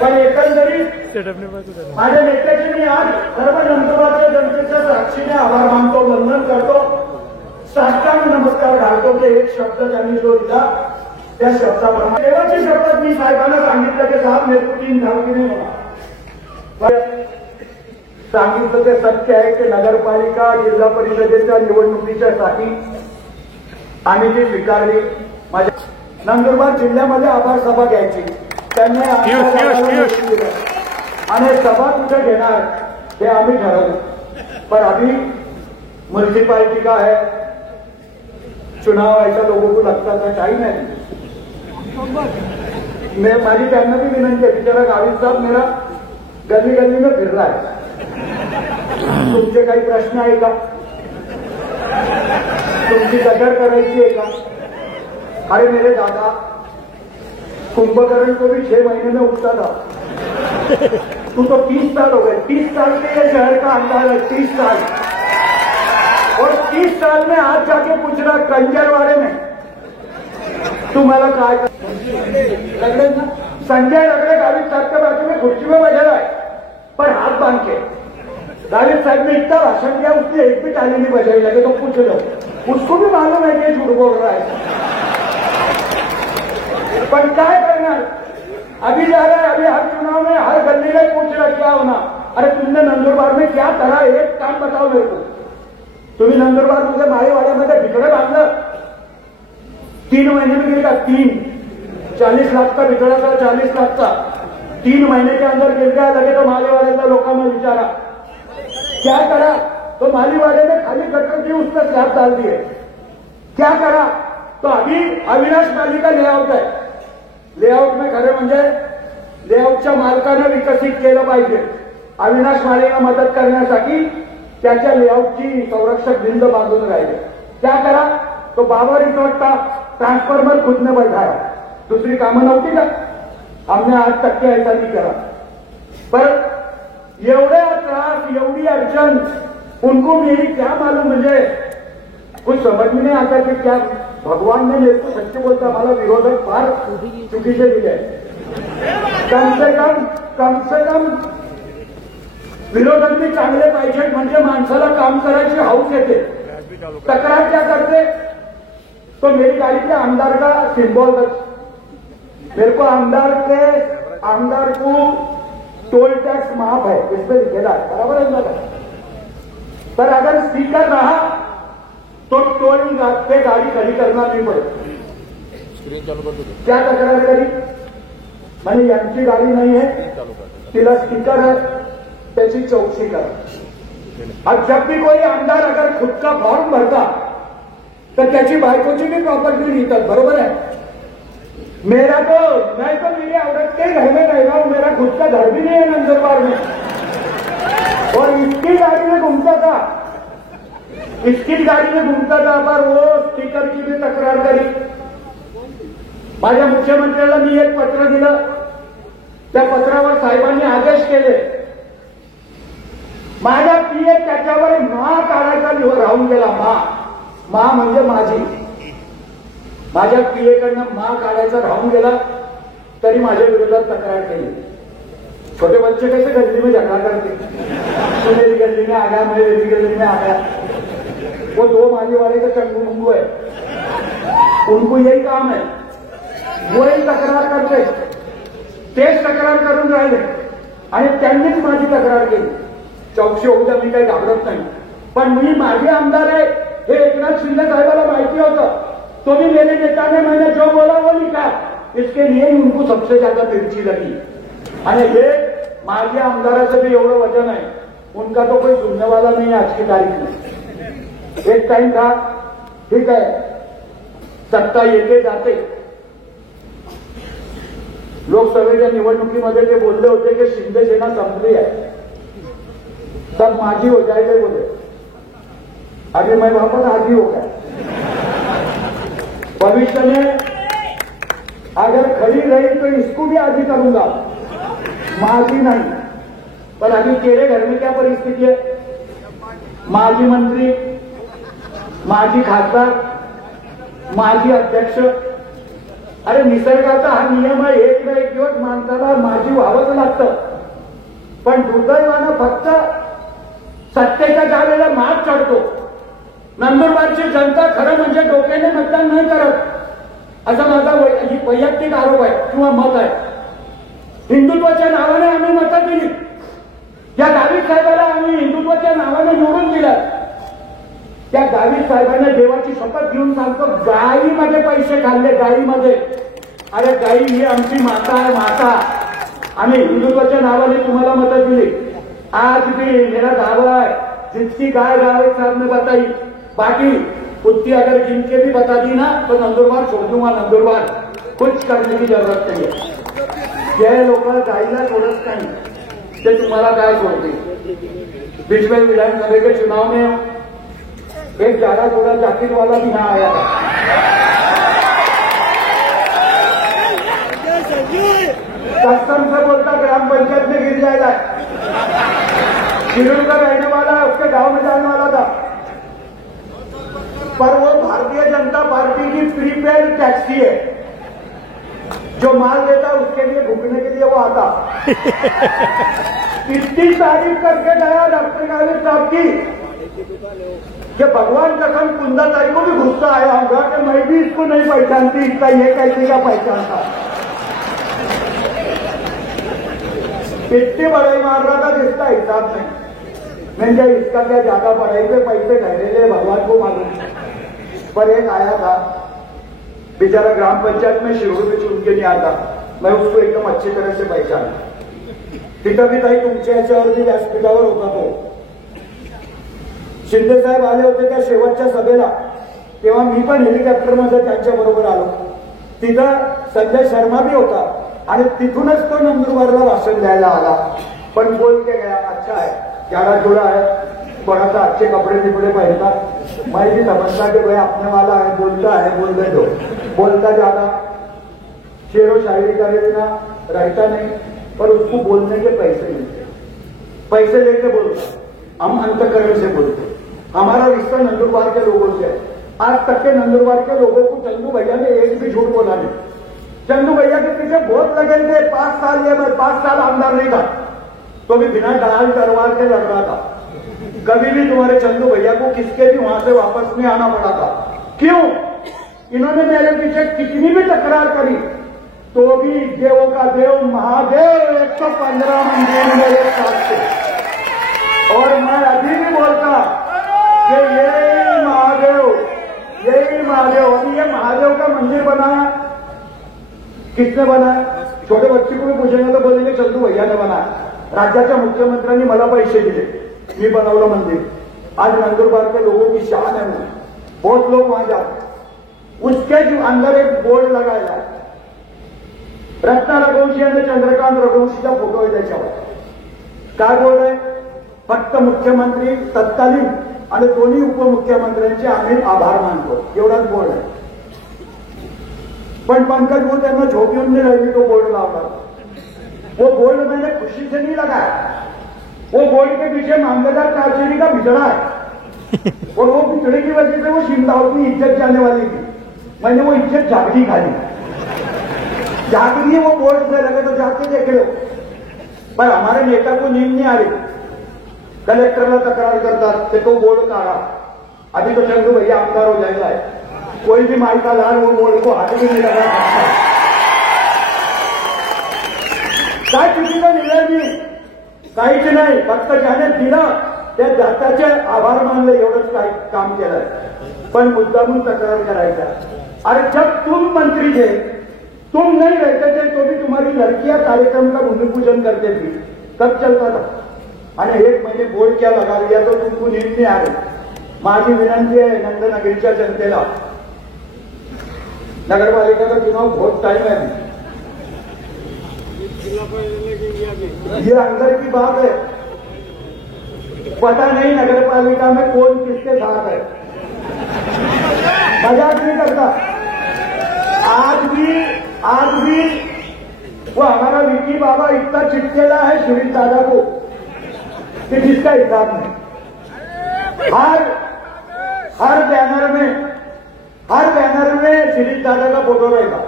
पण एकंदरीत माझ्या नेत्याचे मी आज सर्व नंदुरबारच्या जनतेच्या साक्षीने आभार मानतो, वंदन करतो, साष्टांग नमस्कार घालतो. की एक शब्द त्यांनी जो दिला त्या शब्दाप्रमाणे देवाची शपथ मी साहेबांना सांगितलं की साहेब मेरे को 3 साल की नाही होणार. सांगितलं ते सत्य आहे की नगरपालिका जिल्हा परिषदेच्या निवडणुकीच्यासाठी आम्ही ती स्वीकारली. माझ्या नंदुरबार जिल्ह्यामध्ये आभार सभा घ्यायची, त्यांनी आणि सभा कुठे घेणार हे आम्ही ठरवलं. पण अभी म्युनिसिपालिटी का है, चुनाव ऐसा लोगों को लगता था टाइम है. मैं माझी त्यांना भी विनंती है, बिचारा गावित साहब मेरा गली गली में फिर रहा है. तुमचे काही प्रश्न आहे का, तुमची गटर करायची आहे का. अरे मेरे दादा कुंभकर्ण को भी 6 महीने में उठता था, तू तो 30 साल हो गए. 30 साल के ये शहर का अंदाज है, 30 साल. और 30 साल में आज जाके पूछ रहा कंजरवाड़े में तुम्हाला काय रगड़े ना. संजय रगड़े गावित साहब के बाजू में कुर्सी में बैठा है पर हाथ बांध के. गावित साहब ने इतना भाषण दिया, उसने एक भी ताली नहीं बजाई. लगे तो पूछ लो, उसको भी मालूम है कि झूठ बोल रहा है. पर काय करणार, अभी जा रहा है. अभी हर चुनाव में हर गली में पूछ रहा क्या होना. अरे तुमने नंदुरबार में क्या करा, एक काम बताओ मेरे को. तुम्ही नंदुरबार मध्ये माळेवाड्यामध्ये भितडे बांधलं, 3 महीने में गिर गया. 40 लाख का भितडा था, 40 लाख का 3 महीने के अंदर गिर गया. लगे तो मालेवाड़े लोगों ने विचारा क्या करा, तो मालीवाड़े में खाली गटर थी, उस पर स्लैब डाल दिए. क्या करा, तो अभी अविनाश माली का लेआउट है. लेआउट में खरे म्हणजे लेआउटच्या मालकानं विकसित केलं पाहिजे. अविनाश मालीला मदत करण्यासाठी त्याच्या लेआउटची संरक्षक भिंत बांधून राहिले. क्या करा, तो बाबा रिसॉर्ट का ट्रांसफॉर्मर खुद ने बैठाया. दूसरी कामं नव्हती का. हमने आज तक के ऐसा नहीं करा. पर एवढ्या त्रास, एवढी अडचण उनको मेरी क्या मालूम. म्हणजे कुछ समझ में नहीं आता कि क्या भगवान ने मेरे को सच्चे बोलता मला विरोधक फार चुकीचे दिले. कम से कम विरोधक भी चांगले पाहिजे, म्हणजे माणसाला काम करायची हौस येते. तक्रार क्या करते, तो मेरी गाड़ी के आमदार का सिंबल, मेरे को आमदार को टोल टैक्स माफ है इस पर लिखेला है, बराबर है ना. पर अगर स्पीकर रहा तो टोल पे गाड़ी खड़ी करना नहीं पड़े. क्या तक्रार करी, मैंने यांची गाड़ी नहीं है, तिला स्पीकर है, त्याची चौकसी करा. अब जब भी कोई आमदार अगर खुद का फॉर्म भरता तर त्याची बायकोची भी प्रॉपर्टी लिहितात, बरोबर है. मैं तो मेरी औरत के घर में रह रहा हूं, मेरा खुद का घर भी नहीं है नंदुरबार में, और इसकी गाड़ी में घूमता था. पर वो स्पीकर की भी तक्रार करी. माझ्या मुख्यमंत्र्याला मी एक पत्र दिलं, त्या पत्रावर साहेबांनी आदेश केले. माझा पीए त्याच्यावर मा काढायचा राहून गेला. मा म्हणजे माझी, माझ्या पीएकडनं मा काढायचा राहून गेला. तरी माझ्या विरोधात तक्रार केली। छोटे बच्चे कैसे गली में झगड़ा करते, तो मेरी गली में आ गया, मैं मेरी गली में आ गया। वो 2 माली वाले का चंगू मंगू है, उनको यही काम है, वही तक्रार करते, तेच तक्रार करून राहिले आणि त्यांनीच माझी तक्रार केली। चौकशी होऊ द्या, मी काही घाबरत नाही, पण मी माझे आमदार आहे हे एकनाथ शिंदे साहेबाला माहिती होतं। तो भी मेरे नेता ने मैंने जो बोला वो लिखा, इसके लिए ही उनको सबसे ज्यादा तिरछी लगी। आणि हे माझ्या आमदाराचं भी एवढं वजन आहे, उनका तो कोई सुनने वाला नहीं आज की तारीख में। एक टाइम था, ठीक है, सत्ता येते जाते, लोकसभेच्या निवडणुकीमध्ये ते बोलले होते की शिंदे सेना संपली है, सब माझी हो जाएगा बोले। अभी मैं वापस आजी हो गया। भविष्य में अगर खड़ी रही तो इसको भी आजी करूंगा, माझी नहीं। पर अभी तेरे घर में क्या परिस्थिति है? माजी मंत्री, माजी खासदार, माजी अध्यक्ष। अरे निसर्गाचा हा नियम आहे, एक ना एक दिवस माणसाला माजी व्हावंच लागतं। पण दुर्दैवानं फक्त सत्तेच्या जागेला माग चढतो। नंदुरबारची जनता खरं म्हणजे डोक्याने मतदान नाही करत, असा माझा वैयक्तिक आरोप आहे किंवा मत आहे। हिंदुत्वाच्या नावाने आम्ही मतं दिली, या गावित साहेबाला आम्ही हिंदुत्वाच्या नावाने निवडून दिलं। त्या गावित साहेबांना देवाची शपथ घेऊन सांगतो, गायीमध्ये पैसे खाल्ले, गायीमध्ये। अरे गायी ही आमची माता आहे, माता। आम्ही हिंदुत्वाच्या नावाने तुम्हाला मतं दिली। आज भी मेरा दावा है, जिसकी गाय रावत साहब ने बताई, बाकी कुत्ती अगर जिनके भी बता दी ना तो नंदुरबार छोड़ दूंगा। नंदुरबार कुछ करने की जरूरत नहीं है। जे लोक गायीला सोडत नाही ते तुम्हाला काय सोडते? बीच में विधानसभा के चुनाव में एक ज्यादा थोड़ा जाकिर वाला भी यहाँ आया था, कसम से बोलता ग्राम पंचायत में गिर जाएगा। शिरूर का रहने वाला है, उसके गांव में जाने वाला था, पर वो भारतीय जनता पार्टी की प्रीपेड टैक्सी है, जो माल देता उसके लिए भूखने के लिए वो आता। इतनी तारीफ करके गया डॉक्टर गावित साहब की कि भगवान कसम कुंदाताई को भी गुस्सा आया होगा कि मैं भी इसको नहीं पहचानती, इसका ये कैसे का पहचानता। इतनी बड़ाई मार रहा था जिसका हिसाब नहीं। मैंने कहा इसका क्या ज्यादा पढ़ाई पे पैसे ठहरे, भगवान को मालूम। पर एक आया था बेचारा ग्राम पंचायत में शिरूर में चुन के नहीं आता, मैं उसको एकदम अच्छी तरह से पहचाना। तिथं भी ताई तुमच्या याच्यावरती व्यासपीठावर होता तो। शिंदे साहेब आले होते त्या शेवटच्या सभेला, तेव्हा मी पण हेलिकॉप्टरमध्ये त्यांच्या बरोबर आलो। तिथं संजय शर्मा भी होता आणि तिथूनच तो नंदुरबारला भाषण द्यायला आला, पण बोल के गया अच्छा है, ज्यादा जुड़ा है, थोड़ा सा अच्छे कपड़े तिपड़े पहनता। मैं भी समझता कि भाई अपने वाला है, बोलता है, बोलने दो। बोलता ज्यादा, शेरो शायरी का इतना रहता नहीं, पर उसको बोलने के पैसे मिलते, पैसे लेके बोलता। हम अंतकरण से बोलते। हमारा रिश्ता नंदुरबार के लोगों से है। आज तक के नंदुरबार के लोगों को चंदू भैया ने एक भी झूठ बोला नहीं। चंदू भैया के पीछे बहुत लगे थे, 5 साल ये मैं 5 साल आमदार नहीं था, तो भी बिना डाल तलवार के लड़ रहा था। कभी भी तुम्हारे चंदू भैया को किसके भी वहां से वापस नहीं आना पड़ा था। क्यों? इन्होंने मेरे पीछे कितनी भी तकरार करी तो भी देवों का देव महादेव 115 मंदिर में एक साथ थे। और मैं अभी भी बोलता कि यही महादेव, यही महादेव। अभी ये महादेव का मंदिर बनाया किसने बनाया? छोटे बच्चे को भी पूछेंगे तो बोलेंगे चंदू भैया ने बनाया। राज्याच्या मुख्यमंत्र्यांनी मला पैसे दिले, मी बनवलं मंदिर। आज नंदुरबार के लोगों की शान है वो, बहुत लोग वहां जाते। उसके अंदर एक बोर्ड लगाया है, रत्ना रघुवंशी आणि चंद्रकांत रघुवंशीचा फोटो आहे त्याच्यावर। काय बोर्ड आहे? फक्त मुख्यमंत्री तत्कालीन आणि दोन्ही उपमुख्यमंत्र्यांचे आम्ही आभार मानतो, एवढाच बोर्ड आहे। पण पंकज वो त्यांना झोपून नहीं रही, तो बोर्ड लावला। वो बोर्ड मैंने खुशी से नहीं लगाया, वो बोर्ड के पीछे मामलेदार काचेरी का बिछड़ा है, और वो बिछड़े की वजह से वो शिंदाओं की इज्जत जाने वाली थी। मैंने वो इज्जत झापटी खाली। जागरिए वो बोर्ड से लगे तो जाके देख लो। पर हमारे नेता को नींद नहीं आ रही, कलेक्टरला तक्रार करतात ते तो बोर्ड काढा। अभी तो चंदू भैया आमदार हो जाएगा, कोई भी माई का लाल वो बोर्ड को हाथ भी नहीं लगा सकता। काय चुकीचा निर्णय नाही, काहीच नाही, फक्त ज्याने दिलं त्या जाताचे आभार मानले एवढंच काय काम केलं। पण मुद्दामून तक्रार करायचा। अरे जब तुम मंत्री थे, तुम नहीं रहते थे तो भी तुम्हारी लड़कियां कार्यक्रम का भूमि पूजन करते थी, तब चलता था। आणि एक म्हणजे बोर्ड क्या लगा दिया तो तुमको नींद नहीं आ रही। माझी विनंती आहे नंदनगरीच्या जनतेला, नगरपालिका का चुनाव बहुत टाइम है, ये अंदर की बात है, पता नहीं नगरपालिका में कौन किसके साथ है, मजाक नहीं करता। आज भी वो हमारा विकी बाबा इतना चिटकेला है शिरीष दादा को कि जिसका हिसाब नहीं। हर बैनर में शिरीष दादा का फोटो रहेगा।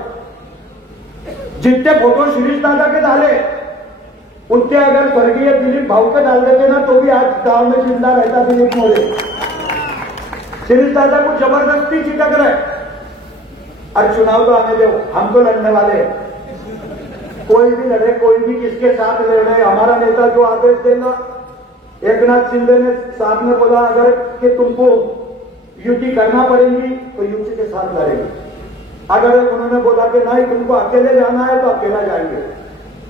जितने फोटो शिरीष दादा के डाले उतने अगर स्वर्गीय दिलीप भाऊ के डाल देते ना तो भी आज गांव में जिंदा रहता दिलीप मोरे। शिरीष दादा को जबरदस्ती चिटक रहे। और चुनाव तो आने दो, हम तो लड़ने वाले हैं, कोई भी लड़े, कोई भी किसके साथ लड़े, हमारा नेता जो आदेश देगा। एकनाथ शिंदे ने साहब ने बोला अगर कि तुमको युति करना पड़ेगी तो युति के साथ लड़ेंगे। अगर उन्होंने बोला कि नहीं तुमको अकेले जाना है तो अकेला जाएंगे।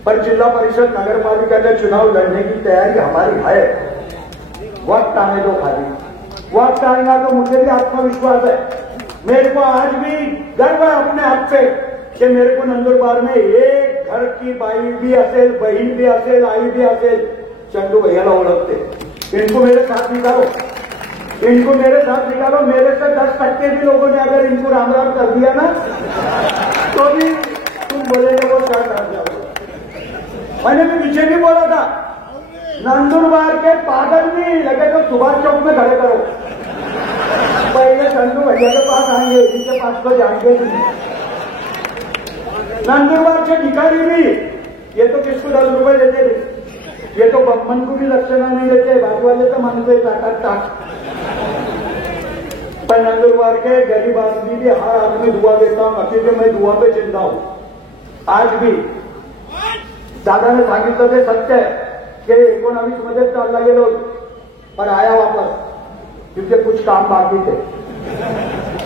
पर जिला परिषद नगर पालिका के चुनाव लड़ने की तैयारी हमारी है। वक्त आने दो, खाली वक्त आएगा तो मुझे भी आत्मविश्वास है। मेरे को आज भी गर्व है अपने आप पे कि मेरे को नंदुरबार में एक घर की बाई भी असेल, बहीण भी असेल, आई भी असेल, चंदू भैयाला ओळखते। इनको मेरे साथ निकालो, इनको मेरे साथ निकालो। मेरे से 10% भी लोगों ने अगर इनको राम राम कर दिया ना तो भी तुम बोलेंगे वो क्या कर जाओगे। मैंने भी पीछे भी बोला था नंदुरबार के पागल भी लगे तो सुभाष चौक में खड़े करो, पहले चंदू भैया के पास आएंगे, इनके पास तो जाएंगे नहीं। नंदुरबार के भिखारी भी ये तो किसको 10 रुपए देते थे, ये तो बम्मन को भी लक्षणा नहीं देते, बाजू वाले तो मानते टाक। पर नंदुरबार के गरीब आदमी भी हर आदमी दुआ देता हूं, अभी तो मैं दुआ पे जिंदा हूं। आज भी दादा ने सांगितलं ते सत्य आहे की 19 मध्ये चालला गेलो पर आया वापस, क्योंकि कुछ काम बाकी थे।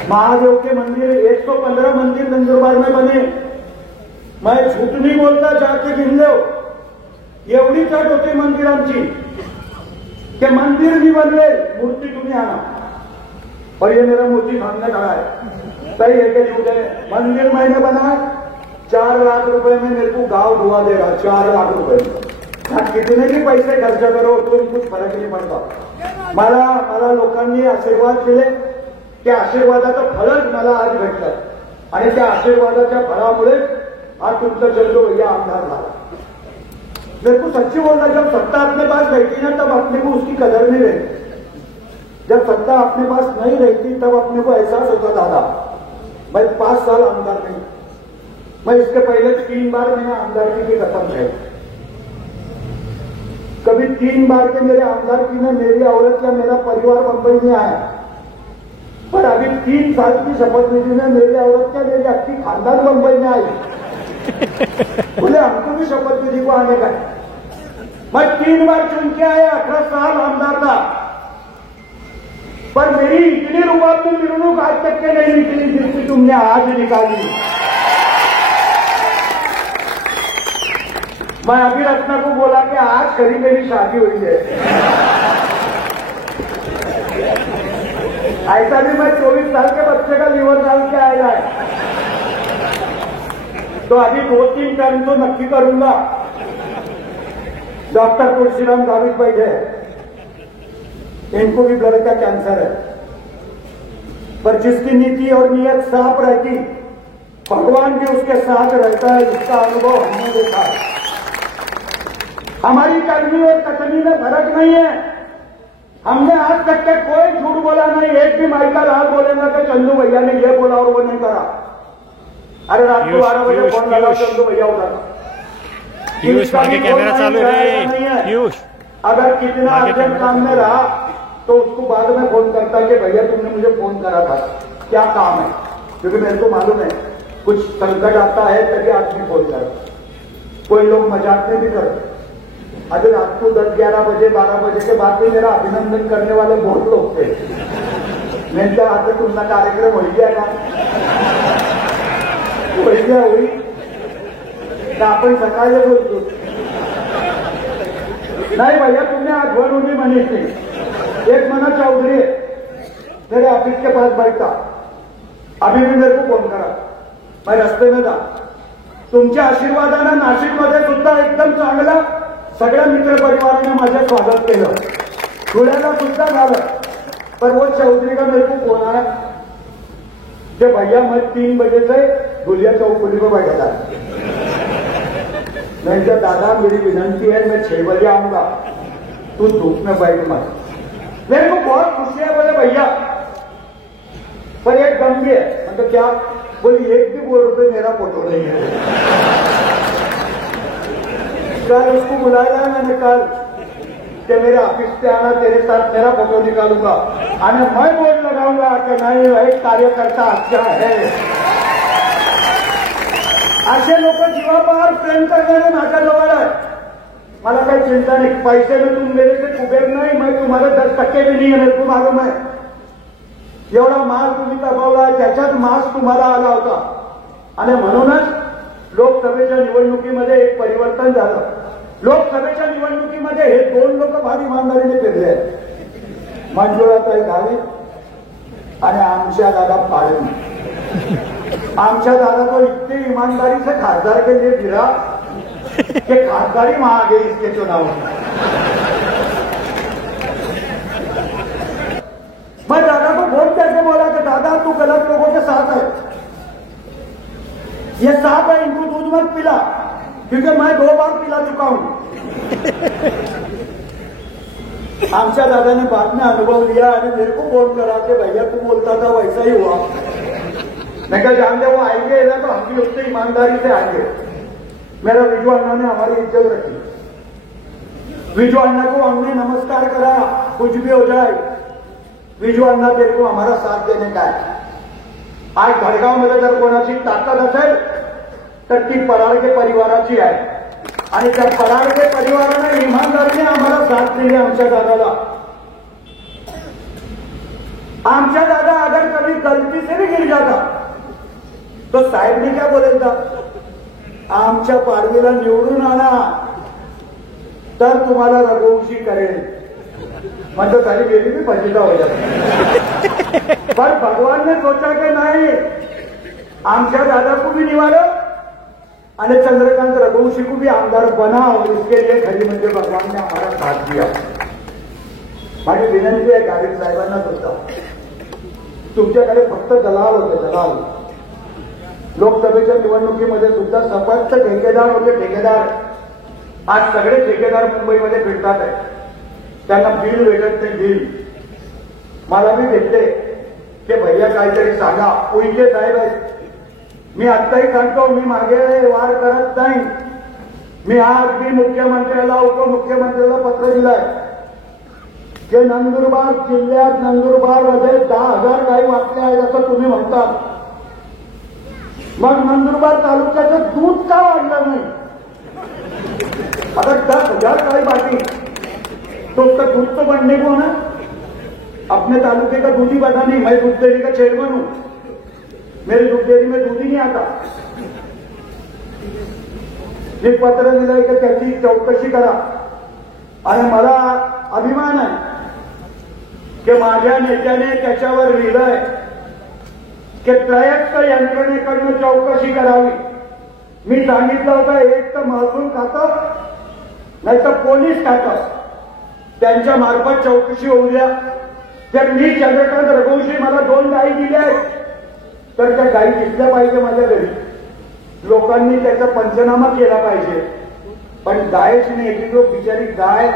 महादेव के मंदिर 115 मंदिर नंदुरबार में बने। मैं झूठ नहीं बोलता, जाके गिन लो, एवढी चट होती मंदिरांची कि मंदिर भी बनवे, मूर्ति तुम्ही आना। और ये मेरा मूर्ति सामने खड़ा है, सही है कि झूठ है? मंदिर मैंने बनाया 4 लाख रुपए में, मेरे को गांव धुआ दे रहा 4 लाख रुपए में। कितने भी पैसे खर्च करो तो कुछ फरक नहीं पडता। मला लोकांनी आशीर्वाद दिले, त्या आशीर्वादाचं फळच मला आज भेटलं आणि त्या आशीर्वादाच्या फळामुळे आज तुमचा चंदू भैया आमदार झाला। मेरे को सच्ची बोलना, जब सत्ता अपने पास रहती ना तब अपने को उसकी कदर नहीं रहती। जब सत्ता अपने पास नहीं रहती तब अपने को एहसास होता दादा मैं 5 साल आमदार नहीं, मैं इसके पहले 3 बार मैंने आमदारकी की कसम खाई। कभी 3 बार के मेरे आमदारकी में मेरी औरत या मेरा परिवार बंबई में आया, पर अभी 3 साल की शपथ विधि में मेरी औरत क्या मेरी अच्छी खानदान बंबई में आई। बोले हमको भी शपथ विधि को आने का। मैं 3 बार चुन के आया, 18 साल आमदार था, पर मेरी इतनी रुबाब में मिलूंग आज तक के नहीं निकली जिसकी तुमने आज निकाली। मैं अभी रत्ना को बोला कि आज करीब मेरी शादी हुई है। ऐसा भी मैं 24 साल के बच्चे का लीवर डाल के आया है, तो अभी 2-3 टर्म तो नक्की करूंगा। डॉक्टर तुलसीराम गावित बैठे, इनको भी ब्लड का कैंसर है, पर जिसकी नीति और नियत साफ रहती भगवान भी उसके साथ रहता है, इसका अनुभव हमने देखा है। हमारी करनी और कथनी में फर्क नहीं है। हमने आज तक के कोई झूठ बोला नहीं। एक भी माई का लाल बोलेगा कि चंदू भैया ने ये बोला और वो नहीं करा। अरे रात को 12 बजे पीयूष, फोन लगा पीयूष। तो भैया उठा पीयूष मागे कैमरा चालू है रे पीयूष अगर कितना आगे अर्जेंट कैमरा काम में चालू है। रहा तो उसको बाद में फोन करता कि भैया तुमने मुझे फोन करा था, क्या काम है? क्योंकि मेरे को मालूम है कुछ संकट आता है तभी आदमी फोन करता। कोई लोग मजाक में भी करते। अभी रात को 10-11 बजे 12 बजे के बाद भी मेरा अभिनंदन करने वाले बहुत लोग थे। मैं क्या आता तुमना कार्यक्रम हो गया का होई का आपण सकाळी बोलतो नहीं भैया तुमने आठवण होगी मनीष सिंह। एक मना चौधरी मेरे ऑफिस के पास बैठता, अभी भी मेरे को फोन करा, मैं रस्ते में था। तुमच्या आशीर्वादानं नाशिकमध्ये सुद्धा एकदम चांगला सगळ्या मित्र परिवाराने माझं स्वागत केलं, धुळ्याला सुद्धा झालं। पर वो चौधरी का मेरे को फोन आया कि भैया मैं 3 बजे से धुलिया चौपुली में बैठा था। मैं क्या दादा मेरी विनंती है मैं 6 बजे आऊंगा, तू धूप में बैठ मत। मेरे को बहुत खुशी है, बोले भैया पर एक गंभीर है। मतलब क्या? बोली एक भी बोर्ड पे मेरा फोटो नहीं है। कल उसको बुलाया है मैंने कल कि मेरे ऑफिस पे आना, तेरे साथ मेरा फोटो निकालूंगा और मैं बोर्ड लगाऊंगा कि नहीं भाई कार्यकर्ता अच्छा है। असे लोक जीवापार प्रेम करणारे माझ्याजवळ आहे। मला काही चिंता नहीं, पैसे में तुम मेरे से कुबेर नहीं, मैं तुम्हारे 10% भी नहीं है, मेरे को मालूम है। एवढा माल तुम्ही दबावला, त्याच्यात मास तुम्हाला आला होता आणि म्हणूनच लोकसभेच्या निवडणुकीमध्ये एक परिवर्तन झालं। लोकसभेच्या निवडणुकीमध्ये हे 2 लोक फार इमानदारीने फिरले आहेत, मंजुळाताई घाले आणि आमच्या दादा पाडवी। आमच्या दादा तो इतने ईमानदारी से खासदार के लिए फिरा कि खासदारी वहां आ गई इसके चुनाव में। मैं दादा को फोन करके बोला कि दादा तू गलत लोगों के साथ है, ये सांप है इनको दूध मत पिला, क्योंकि मैं 2 बार पिला चुका हूं। आमच्या दादा ने बाद में अनुभव लिया और मेरे को फोन करा कि भैया तू बोलता था वैसा ही हुआ। मैं क्या जान दे वो आएंगे ना तो हम भी उससे ईमानदारी से आएंगे। मेरा विजू अण्णा ने हमारी इज्जत रखी। विजू अण्णा को हमने नमस्कार करा, कुछ भी हो जाए विजू अण्णा तेरे को हमारा साथ देने का है। आज भडगाव मध्ये जर कोणाची ताकद असेल तर ती पराडके परिवाराची आहे आणि त्या पराडके परिवाराने ईमानदारीने आम्हाला साथ दिली। आमच्या दादाला, आमच्या दादा अगर कभी गलती से भी गिर जाता तो साहेब ने क्या बोले था, आमच्या पाडवीला निवडून आणा तर तुम्हाला रघुवंशी करेल। मतलब सारी मेरी भी फजीता हो जाती। पर भगवान ने सोचा कि नहीं, आमच्या दादा को भी निवारो और चंद्रकांत रघुवंशी को भी आमदार बनाओ। इसके लिए खरी म्हणजे भगवान ने हमारा साथ दिया। माझी विनंती आहे गावित साहेबांना सुद्धा, तुमच्याकडे फक्त दलाल होते, दलाल। लोकसभेच्या निवडणुकीमध्ये सुद्धा सपष्ट ठेकेदार होते, ठेकेदार। आज सगळे ठेकेदार मुंबईमध्ये फिरतात आहे, त्यांना बिल भेटत नाही, बिल। मला भी भेटले की भैया काहीतरी सांगा। उईके साहेब आहेत, मी आत्ताही सांगतो, मी मागे वार करत नाही। मी आज भी मुख्यमंत्र्याला उपमुख्यमंत्र्याला पत्र दिलंय की नंदुरबार जिल्ह्यात नंदुरबारमध्ये 10,000 गायी वाचल्या आहेत असं तुम्ही म्हणता, मग नंदुरबार तालुक्याचं दूध का वाढलं नाही? अगर 10,000 गायी बाकी तो उसका दूध तो बढ़ने को ना। अपने तालुके का दूध ही बढ़ा नहीं। मैं दूध डेयरी का चेयरमैन हूं, मेरी दूध डेयरी में दूध ही नहीं आता। एक पत्र दिलंय की त्याची चौकशी करा आणि मला अभिमान आहे की माझ्या नेत्याने त्याच्यावर लिहिलंय की प्रयत्न यंत्रणेकडून चौकशी करावी। मी सांगितलं होतं एक तर महसूल खातं नाही तर पोलीस खातं, त्यांच्या मार्फत चौकशी होऊ द्या। जर मी चंद्रकांत रघुवंशी मला 2 गायी दिल्या आहेत तर त्या गायी दिसल्या पाहिजे माझ्या घरी, लोकांनी त्याचा पंचनामा केला पाहिजे। पण गायच नहीं, एक लोग बिचारी गाय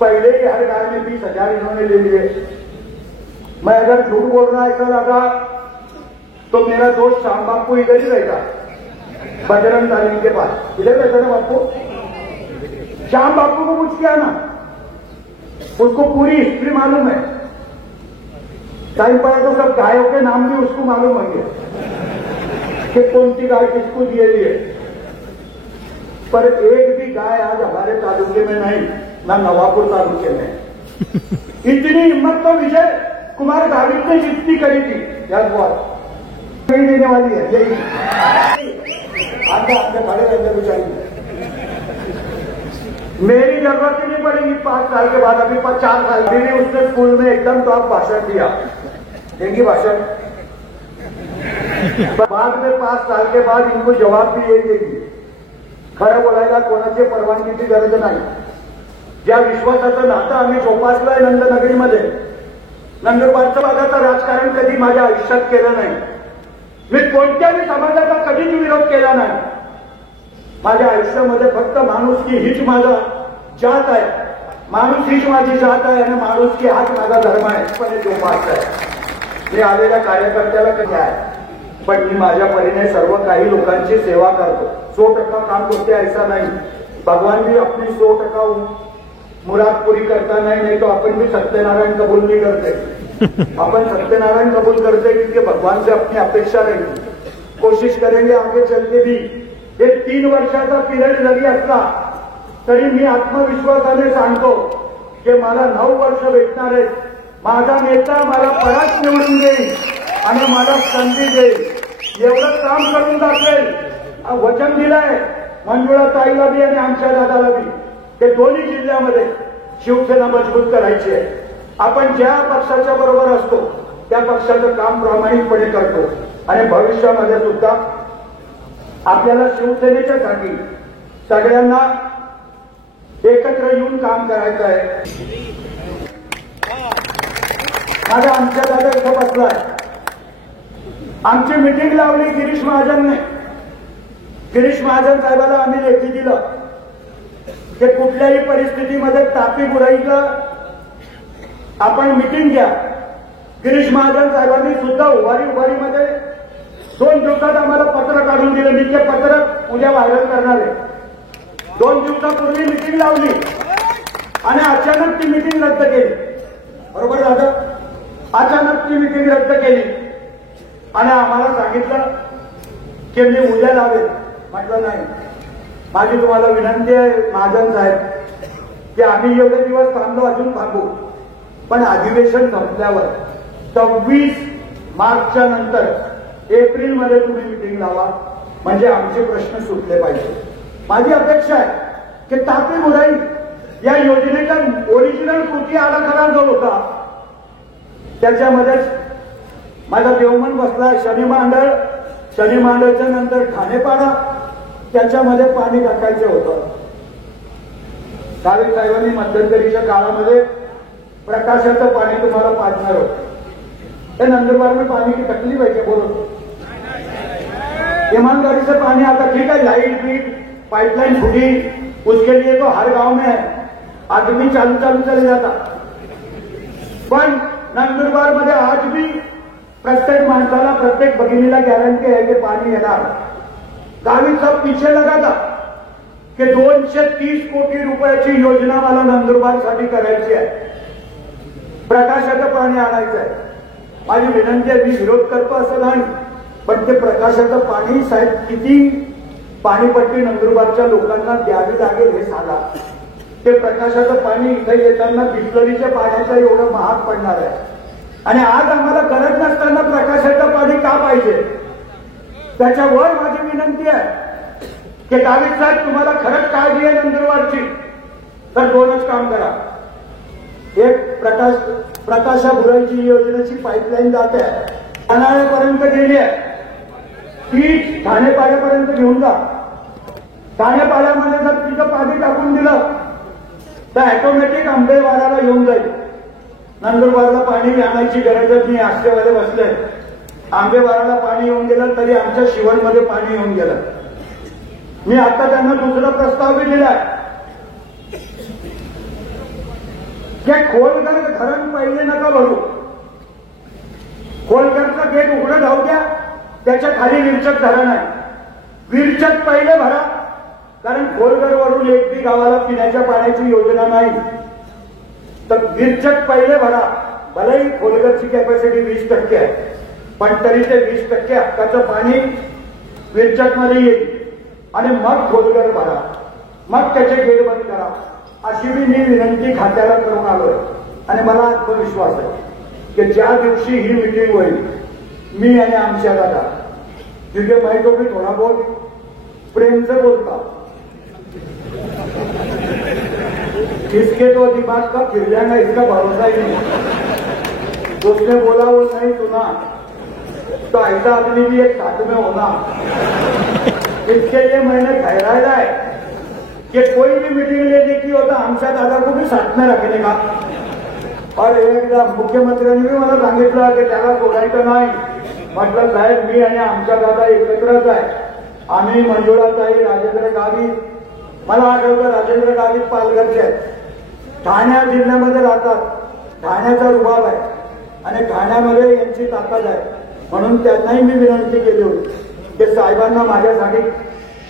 पहले ही हर गाय में 20,000 इन्होंने ले लिए। मैं अगर झूठ बोल रहा है सर अगर तो मेरा दोस्त श्याम बापू इधर ही रहता, बजरंग तालीम के पास इधर रहता ना बापू। श्याम बापू को पूछ किया ना, उसको पूरी हिस्ट्री मालूम है। टाइम पड़ा तो सब गायों के नाम भी उसको मालूम होंगे कि कौन सी गाय किसको दिएली है। पर एक भी गाय आज हमारे तालुके में नहीं, ना नवापुर तालुके में। इतनी हिम्मत तो विजय कुमार गावित ने जितनी करी थी, याद बात नहीं देने वाली है यही। आगे खड़े रहते बेचारी, मेरी जरूरत ही नहीं पड़ेगी 5 साल के बाद, अभी 4 साल मैंने उसने स्कूल में एकदम तो आप भाषण दिया, देंगी भाषण। बाद में 5 साल के बाद इनको जवाब भी यही देगी, खरं बोलायला कोणाची परवानगीची गरज नाही। ज्या विश्वासाचं नातं आम्ही जोपासलंय नंदनगरीमध्ये, नंदुरबारच्या भागाचं राजकारण कधी माझ्या आयुष्यात केलं नाही। मी कोणत्याही समाजाचा कधीच विरोध केला नाही। माझ्या आयुष्यामध्ये फक्त माणुसकी हीच माझा जात आहे, माणूस हीच माझी जात आहे आणि माणुसकी हाच माझा धर्म आहे, पण हे जोपासत मी आलेल्या कार्यकर्त्याला कधी आहे, पण मी माझ्या परीने सर्व काही लोकांची सेवा करतो। 100% काम करते ऐसा नहीं, भगवान भी अपनी 100% मुराद पूरी करता नहीं तो अपन भी सत्यनारायण कबूल नहीं करते। अपन सत्यनारायण कबूल करते क्योंकि भगवान से अपनी अपेक्षा रहेगी, कोशिश करेंगे आगे चल के भी। हे 3 वर्षाचा पिरियड जरी असला तरी मी आत्मविश्वासाने सांगतो की मला 9 वर्ष भेटणार आहे। माझा नेता मला परत निवडून देईल आणि मला संधी देईल, एवढं काम करून दाखवेल, वचन दिलंय मंजुळा ताईला बी आणि आमच्या दादाला बी, ते दोन्ही जिल्ह्यामध्ये शिवसेना मजबूत करायची आहे। आपण ज्या पक्षाच्या बरोबर असतो त्या पक्षाचं काम प्रामाणिकपणे करतो आणि भविष्यामध्ये सुद्धा आपल्याला शिवसेनेच्यासाठी सगळ्यांना एकत्र येऊन काम करायचं आहे। माझा आमच्या दादा इथं बसलाय, आमची मिटिंग लावली गिरीश महाजनने। गिरीश महाजन साहेबाला आम्ही लेखी दिलं की कुठल्याही परिस्थितीमध्ये तापी बुराईला आपण मिटिंग घ्या। गिरीश महाजन साहेबांनी सुद्धा उभारीमध्ये 2 दिवसात आम्हाला पत्र काढून दिलं। मी ते पत्र उद्या व्हायरल करणार आहे। 2 दिवसापूर्वी मिटिंग लावली आणि अचानक ती मिटिंग रद्द केली, बरोबर झालं? अचानक ती मिटिंग रद्द केली आणि आम्हाला सांगितलं की मी उद्या लावेल। म्हटलं नाही, माझी तुम्हाला विनंती आहे महाजन साहेब की आम्ही एवढे दिवस थांबलो, अजून थांबू, पण अधिवेशन संपल्यावर 26 मार्चच्या नंतर एप्रिलमध्ये तुम्ही मिटिंग लावा, म्हणजे आमचे प्रश्न सुटले पाहिजे। माझी अपेक्षा आहे की तापी बुराई या योजनेचा ओरिजिनल कृती आराखडा जो होता त्याच्यामध्ये माझा देवमन बसला, शनी मांडळच्या नंतर ठाणेपाडा, त्याच्यामध्ये पाणी टाकायचं होतं। गावित साहेबांनी मध्यंतरीच्या काळामध्ये प्रकाशाचं पाणी तुम्हाला पाजणार होतं। त्या नंदुरबार में पानी की तकलीफ है क्या? बोलो, ईमानदारी से पानी आता, ठीक है, लाइट भी पाइपलाइन फूटी, उसके लिए तो हर गांव में है, आदमी चालू चले जाता, पण नंदुरबार मध्ये आज भी प्रत्येक माणसाला, प्रत्येक भगिनीला गॅरंटी आहे की पाणी येणार। गावित साहेब पीछे लगा था की 230 कोटी रुपयाची योजना मला नंदुरबारसाठी करायची आहे, प्रकाशाचं पाणी आणायचं आहे। माझी विनंती आहे, मी विरोध करतो असं नाही, पण ते प्रकाशाचं पाणी साहेब किती पाणीपट्टी नंदुरबारच्या लोकांना द्यावी लागेल हे सांगा। ते प्रकाशाचं पाणी इथे येताना बिस्लरीच्या पाण्याचं एवढं महाग पडणार आहे आणि आज आम्हाला गरज नसताना प्रकाशाचं पाणी का पाहिजे? त्याच्यावर माझी विनंती आहे की गावित साहेब तुम्हाला खरंच काळजी आहे नंदुरबारची, तर 2च काम करा। एक प्रकाशा बुराईची योजनेची पाईपलाईन जाते आहे, ठाण्यापर्यंत गेली आहे, ती ठाणेपाड्यापर्यंत घेऊन जा। ठाणेपाड्यामध्ये जर तिथं पाणी टाकून दिलं तर ऑटोमॅटिक आंबेवाडाला येऊन जाईल। नंदुरबारला पाणी आणायची गरजच नाही, आष्टेवाले बसले, आंबेवाडाला पाणी येऊन गेलं तरी आमच्या शिवणमध्ये पाणी येऊन गेलं। मी आता त्यांना दुसरा प्रस्ताव बी दिलाय की खोलकर धरण पहिले नका भरू, खोलकरचं गेट उघडं राहू द्या, त्याच्या खाली विरचक धरण आहे. विरचक पहिले भरा, कारण खोलगरवरून एकही गावाला पिण्याच्या पाण्याची योजना नाही. तर विरचक पहिले भरा. भलेही खोलगरची कॅपॅसिटी 20% आहे, पण तरी ते 20% हक्काचं पाणी विरचक मध्ये येईल आणि मग खोलगर भरा, मग त्याचे गेट बंद करा. अशी मी विनंती खात्याला करून आलोय. आणि मला आत्मविश्वास आहे की ज्या दिवशी ही मीटिंग होईल, मी आणि आमच्या दादा जिथे माहिती होती थोडा बहुत प्रेम से बोलता, इसके तो दिमाग का फिर जाएगा इसका भरोसा ही नहीं. उसने बोला वो नहीं सुना तो ऐसा आदमी भी एक साथ में होना. इसके लिए मैंने ठहराया है कि कोई भी मीटिंग लेने की होता आमच्या दादा को भी साथ में रखने का. और एकदा मुख्यमंत्र्यांनी भी मला सांगितलं की त्याला सोडायचं नाही. म्हटलं साहेब, मी आणि आमच्या दादा एकत्रच आहे. आम्ही मंजुळाताई, राजेंद्र गावित, मला आठवतं राजेंद्र गावित पालघरचे आहेत, ठाण्या जिल्ह्यामध्ये राहतात. ठाण्याचा रुबाब आहे आणि ठाण्यामध्ये यांची ताकद आहे. म्हणून त्यांनाही मी विनंती केली होती की साहेबांना माझ्यासाठी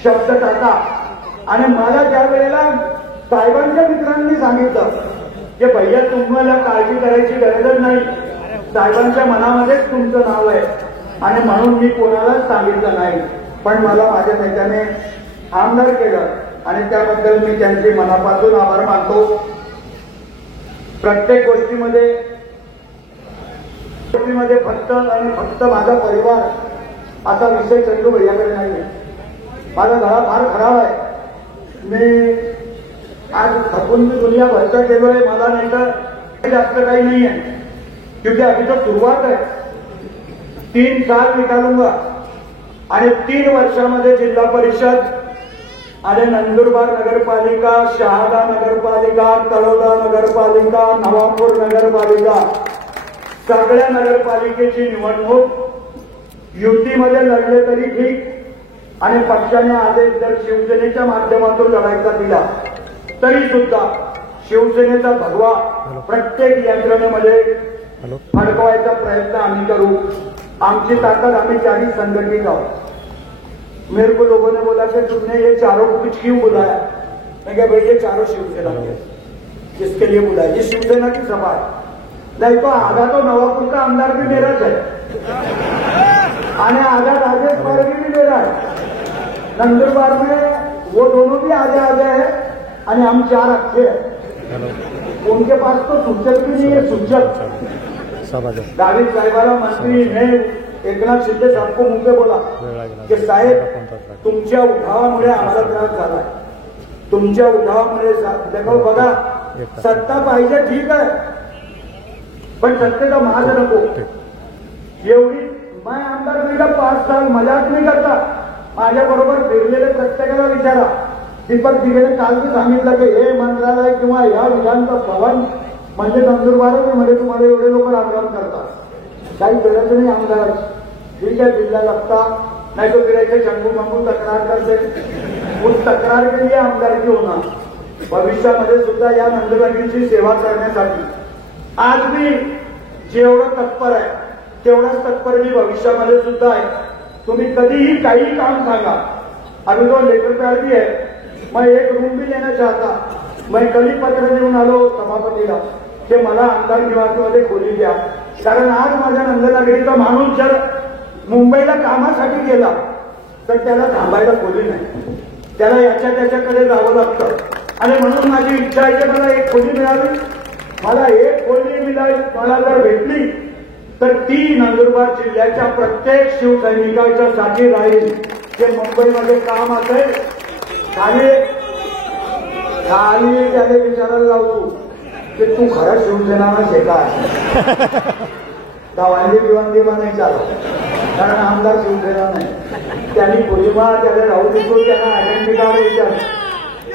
शब्द टाका. आणि मला ज्या वेळेला साहेबांच्या मित्रांनी सांगितलं की भैया तुम्हाला काळजी करायची गरजच नाही, साहेबांच्या मनामध्येच तुमचं नाव आहे, आणि म्हणून मी कोणालाच सांगितलं नाही. पण मला माझ्या नेत्याने आमदार केलं आणि त्याबद्दल मी त्यांचे मनापासून आभार मानतो. प्रत्येक गोष्टीमध्ये फक्त आणि फक्त माझा परिवार आता विषय चंदू भैयाकडे नाही. माझा गळा फार खराब आहे. मी आज थकून मी दुनिया भरचा गेलोय. मला नाही तर जास्त काही नाही आहे, क्योंकि अभी तो सुरुवात आहे. 3 साल निकालूंगा आणि 3 वर्षामध्ये जिल्हा परिषद आणि नंदुरबार नगरपालिका, शहादा नगरपालिका, तळोदा नगरपालिका, नवापूर नगरपालिका, सगळ्या नगरपालिकेची निवडणूक युतीमध्ये लढले तरी ठीक, आणि पक्षाने आदेश जर शिवसेनेच्या माध्यमातून लढायचा दिला तरी सुद्धा शिवसेनेचा भगवा प्रत्येक यंत्रणेमध्ये फडकवायचा प्रयत्न आम्ही करू. आमची ताकद, आम्ही चारही संघटित आहोत. मेरे को लोगों ने बोला कि तुमने ये चारों को कुछ क्यों बुलाया? मैं कहा भाई ये चारों शिवसेना के, किसके लिए बुलाया? ये शिवसेना की सभा है. नहीं तो आधा तो नवापुर का आमदार भी मेराच है आणि आधा राजेश पारगी भी मेरा है. नंदुरबार में वो दोनों भी आधे है आणि हम 4 अच्छे हैं. उनके पास तो सूचक भी नहीं है. सूचक गावित साहेबाला मंत्री ने एकनाथ शिंदे साहेब को मुंह पे बोला की साहेब, तुमच्या उठावामुळे आम्हाला त्रास झालाय. तुमच्या उठावामुळे देखो बघा, सत्ता पाहिजे ठीक आहे, पण सत्तेचा मार्ग नको. एवढी मैं आमदार नाही का 5 साल मजाक नाही करता. माझ्या बरोबर फिरलेले प्रत्येकाला विचारा. दीपक दिघेने काल मी सांगितलं की हे मंत्रालय किंवा या विधानचं भवन म्हणजे नंदुरबारच म्हणजे तुम्हाला एवढे लोक रामराम करतात. काही गरज नाही आमदाराची. ठीक आहे, जिल्हा लागता नाही तो फिरायचे चंगू मंगू तक्रार करते. उस तक्रार के लिए आमदारकी होणार. भविष्यामध्ये सुद्धा या नंदुरबारची सेवा करण्यासाठी आज मी जेवढं तत्पर आहे तेवढाच तत्पर मी भविष्यामध्ये सुद्धा आहे. तुम्ही कधीही काही काम सांगा. अभी तो लेटर पैड भी है. मैं एक रूम भी लेना चाहता. मैं कल ही पत्र देऊन आलो सभापतीला की मला आमदार निवासमध्ये खोली द्या. कारण आज माझ्या नंदनगरीचा माणूस जर मुंबईला कामासाठी गेला तर त्याला थांबायला खोली नाही. त्याला याच्या त्याच्याकडे जावं लागतं. आणि म्हणून माझी इच्छा आहे की मला एक खोली मिळावी. मला एक खोली मिळाली, मला जर भेटली तर ती नंदुरबार जिल्ह्याच्या प्रत्येक शिवसैनिकाच्या साठी राहील. जे मुंबईमध्ये काम असेल, खाली त्याने विचारायला लावतो की तू खरं शिवसेना शेका गावांनी दिवांदी नाही चालत, कारण आमदार शिवसेना नाही. त्यांनी खोलीमा त्याला राहू देतो, त्यांना आयडेंटिटी कार्ड विचार.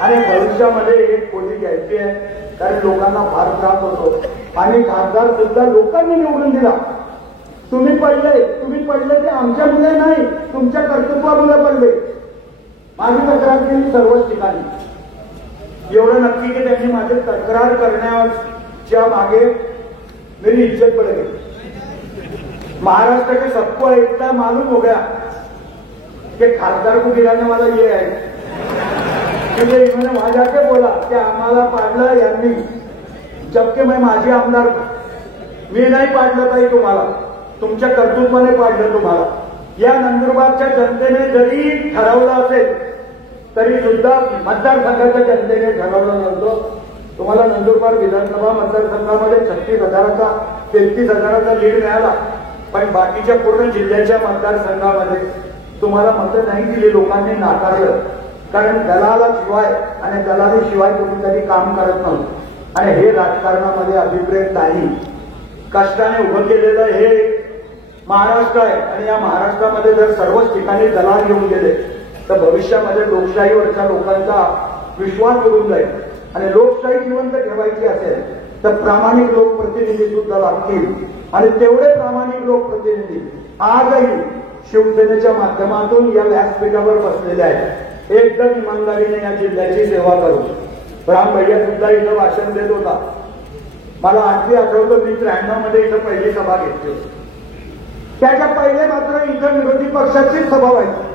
आणि भविष्यामध्ये एक खोली घ्यायची आहे, कारण लोकांना फार त्रास होतो. आणि खासदार सुद्धा लोकांनी निवडून दिला. तुम्ही पडले ते आमच्या मुले नाही, तुमच्या कर्तृत्वामुळे पडले. माझी तक्रार केली सर्वच ठिकाणी. एवढं नक्की की त्यांनी माझी तक्रार करण्याच्या मागे मेरी इज्जत पड गई. महाराष्ट्र के सबको इतना मालूम हो गया कि खासदार को गिराने वाला ये है, क्योंकि इन्होंने वहां जाके बोला कि आम्हाला पाडलं यांनी, जबकि मैं माझी आमदार, मी नाही पाडलं ताई तुम्हाला, तुमच्या कर्तृत्वाने पाडलं तुम्हाला. या नंदुरबारच्या जनतेने जरी ठरवलं असेल तरी सुद्धा मतदारसंघाच्या जनतेने ठरवलं नव्हतं. तुम्हाला नंदुरबार विधानसभा मतदारसंघामध्ये 33,000चा लीड मिळाला, पण बाकीच्या पूर्ण जिल्ह्याच्या मतदारसंघामध्ये तुम्हाला मतं नाही दिली, लोकांनी नाकारलं. कारण दलालाशिवाय आणि दलालीशिवाय तुम्ही कधी काम करत नव्हतं. आणि हे राजकारणामध्ये अभिप्रेत नाही, कष्टाने उभं केलेलं हे महाराष्ट्र आहे. आणि या महाराष्ट्रामध्ये जर सर्वच ठिकाणी दलाल घेऊन गेले तर भविष्यामध्ये लोकशाहीवरच्या लोकांचा विश्वास उडून जाईल. आणि लोकशाही जिवंत ठेवायची असेल तर प्रामाणिक लोकप्रतिनिधी सुद्धा लागतील. आणि तेवढे प्रामाणिक लोकप्रतिनिधी आजही शिवसेनेच्या माध्यमातून या व्यासपीठावर बसलेले आहेत. एकदम इमानदारीने या जिल्ह्याची सेवा करू. राम भैया सुद्धा इथं भाषण देत होता. मला आठवी आठवतं, मी 93 मध्ये इथं पहिली सभा घेतली होती. त्याच्या पहिले मात्र इथं विरोधी पक्षाचीच सभा व्हायची.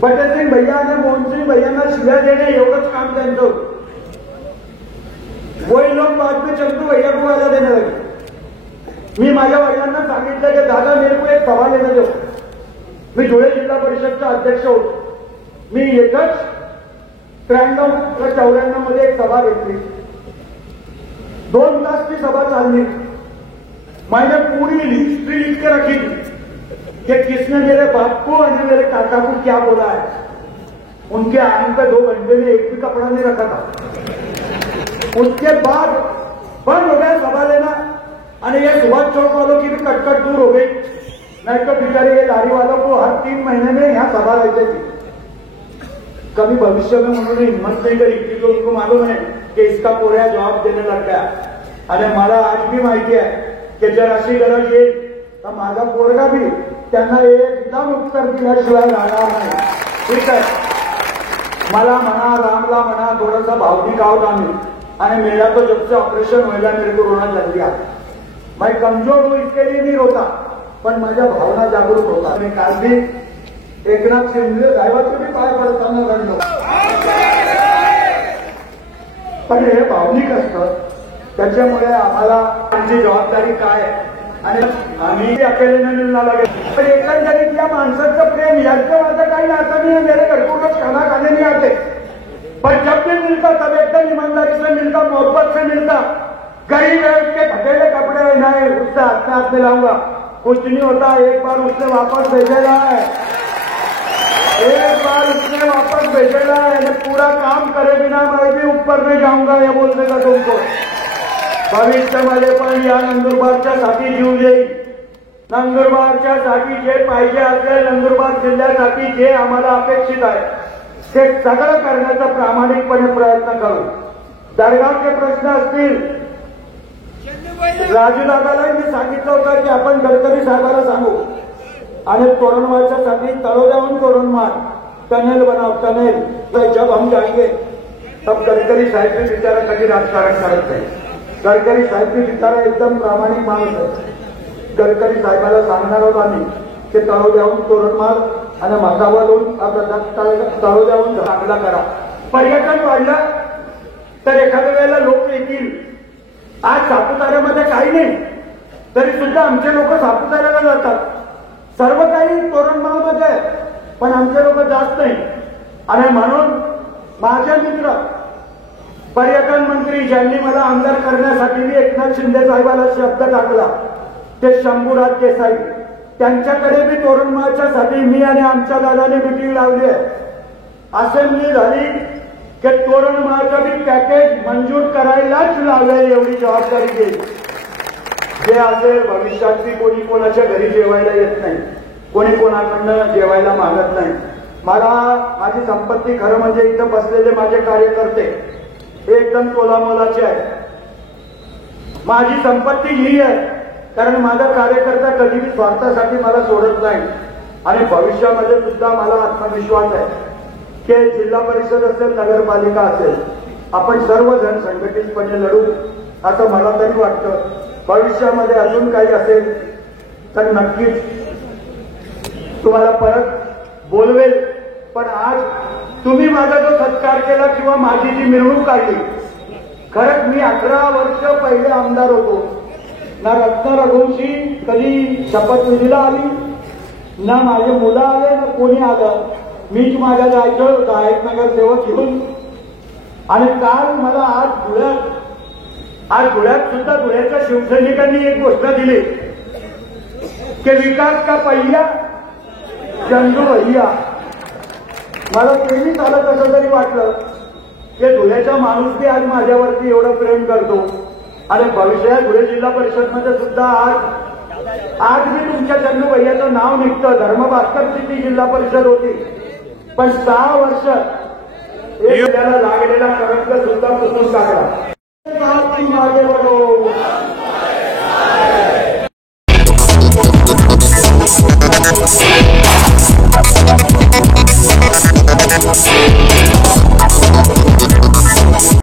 फतेहसिंग भैया आणि मोहनसिंग भैयांना शिव्या देणे एवढंच काम त्यांचं होतं. वही लोक बाद में चंदू भैया को वाला देने लगे. मी माझ्या वडिलांना सांगितलं की दादा मेरे को एक सभा लेणं देऊ. मी धुळे जिल्हा परिषदचा अध्यक्ष होतो. मी एकच 93-94 मध्ये एक सभा घेतली. 2 तास ती सभा चालली. मैंने पूरी हिस्ट्री लिख के रखी कि किसने मेरे बाप को और मेरे काका को क्या बोला है. उनके आने पे 2 घंटे में एक भी कपड़ा नहीं रखा था. उसके बाद बंद हो गया सभा लेना. और ये सुभाष चौक वालों की भी कटकट दूर हो गई. नहीं तो बेचारे ये लारी वालों को हर 3 महीने में यहाँ सभा रहती थी. कभी भविष्य में उन्होंने हिम्मत नहीं करी, क्योंकि उनको मालूम है कि इसका पूरा जवाब देने लग गया. आणि मला आज भी माहिती आहे की जर अशी गरज येईल तर माझा पोरगा भी त्यांना एकदम उत्तर दिल्याशिवाय राहणार नाही. ठीक आहे, मला म्हणा, रामला म्हणा, थोडासा भावनिक आहोत आम्ही. आणि मेरा तो जब से ऑपरेशन व्हायला मेरे को रोना चल गया. मैं कमजोर हूं इसके लिए नहीं रोता, पण माझ्या भावना जागरूक होता. मी काल भी एकनाथ शिंदे साहेबांचे भी पाय पडताना घडलो. पण हे भावनिक असतं, त्याच्यामुळे आम्हाला त्यांची जबाबदारी काय आणि आम्ही अकेले मिळणार लागेल. पण एकंदरीत या माणसाचं प्रेम यांचं माझं काही नातं नहीं है. मेरे घर को लोग खाना खाने नहीं आते, पर जब भी मिलता तब एकदम ईमानदारी से मिलता, मोहब्बत से मिलता. गरीब है, उसके फटेले कपड़े नहीं, उससे हाथ में लाऊंगा, कुछ नहीं होता. एक बार उसने वापस भेजेला है, एक बार उसने वापस भेजेला है. पूरा काम करे बिना मैं भी ऊपर नहीं जाऊंगा, ये बोल देगा तुमको. भविष्यामध्ये पण या नंदुरबारच्यासाठी जीव देईल. नंदुरबारच्यासाठी जे पाहिजे असेल, नंदुरबार जिल्ह्यासाठी जे आम्हाला अपेक्षित आहे ते सगळं करण्याचा प्रामाणिकपणे प्रयत्न करू. दर्गाचे प्रश्न असतील, राजूदादाला मी सांगितलं होतं की आपण गडकरी साहेबाला सांगू आणि तोरणमाळच्यासाठी तळोद्याहून तोरणमाळ टनेल बनाव, टनेल. जब हम जाएंगे तब गडकरी साहेब भी बिचारा कधी राजकारण करत नाही. गडकरी साहेब भी बिचारा एकदम प्रामाणिक माणूस आहे. गडकरी साहेबाला सांगणार होतो आम्ही की तळोद्याहून तोरणमाळ आणि मसावरून तळोद्याहून चांगला करा. पर्यटन वाढलं तर एखाद्या वेळेला लोक येतील. आज सापुताऱ्यामध्ये काही नाही तरी सुद्धा आमचे लोक सापुताऱ्याला जातात. सर्व काही तोरणमाळमध्ये आहे, पण आमचे लोक जात नाही. आणि म्हणून माझे मित्र पर्यटन मंत्री ज्यांनी मला आमदार करण्यासाठी मी एकनाथ शिंदे साहेबाला शब्द टाकला ते शंभूराज देसाई, त्यांच्याकडे मी तोरणमाळच्यासाठी मी आणि आमच्या दादाने मिटिंग लावली आहे. असेंब्ली झाली की तोरणमाळचं बी पॅकेज मंजूर करायलाच लावेल एवढी जबाबदारी घेईल. जे असेल भविष्यात ती कोणी कोणाच्या घरी जेवायला येत नाही, कोणी कोणाकडनं जेवायला मागत नाही. मला माझी संपत्ती खरं म्हणजे इथं बसलेले माझे कार्यकर्ते एकदम तोलामोलाचे आहे. माझी संपत्ती ही आहे कारण माझा कार्यकर्ता कधीही स्वार्थासाठी मला सोडत नाही. आणि भविष्यामध्ये सुद्धा मला आत्मविश्वास आहे की जिल्हा परिषद असेल, नगरपालिका असेल, आपण सर्वजण संघटितपणे लढू असं मला तरी वाटतं. भविष्यामध्ये अजून काही असेल तर नक्कीच तुम्हाला परत बोलवेल. पण आज तुम्ही माझा जो सत्कार केला किंवा माझी जी मिरवणूक काढली, खरंच मी 11 वर्ष पहिले आमदार होतो. ना रत्न रघुवंशी कधी शपथविधीला आली, ना माझे मुलं आले, ना कोणी आलं. मीच माझ्या जायचं गायक नगरसेवक घेऊन. आणि काल मला आज धुळ्यात सुद्धा धुळ्याच्या शिवसैनिकांनी एक घोषणा दिली की विकास का पहिया चंदू भैया. मला तेही झालं कसं तरी वाटलं की धुळ्याचा माणूस बी आज माझ्यावरती एवढं प्रेम करतो. आणि भविष्यात धुळे जिल्हा परिषदमध्ये सुद्धा आज मी तुमच्या चंदू भैयाचं नाव निघतं. धर्मभास्करची ती जिल्हा परिषद होती, पण 6 वर्ष एक त्याला लागलेला करंट सुद्धा पुसून टाकला. मागे बढो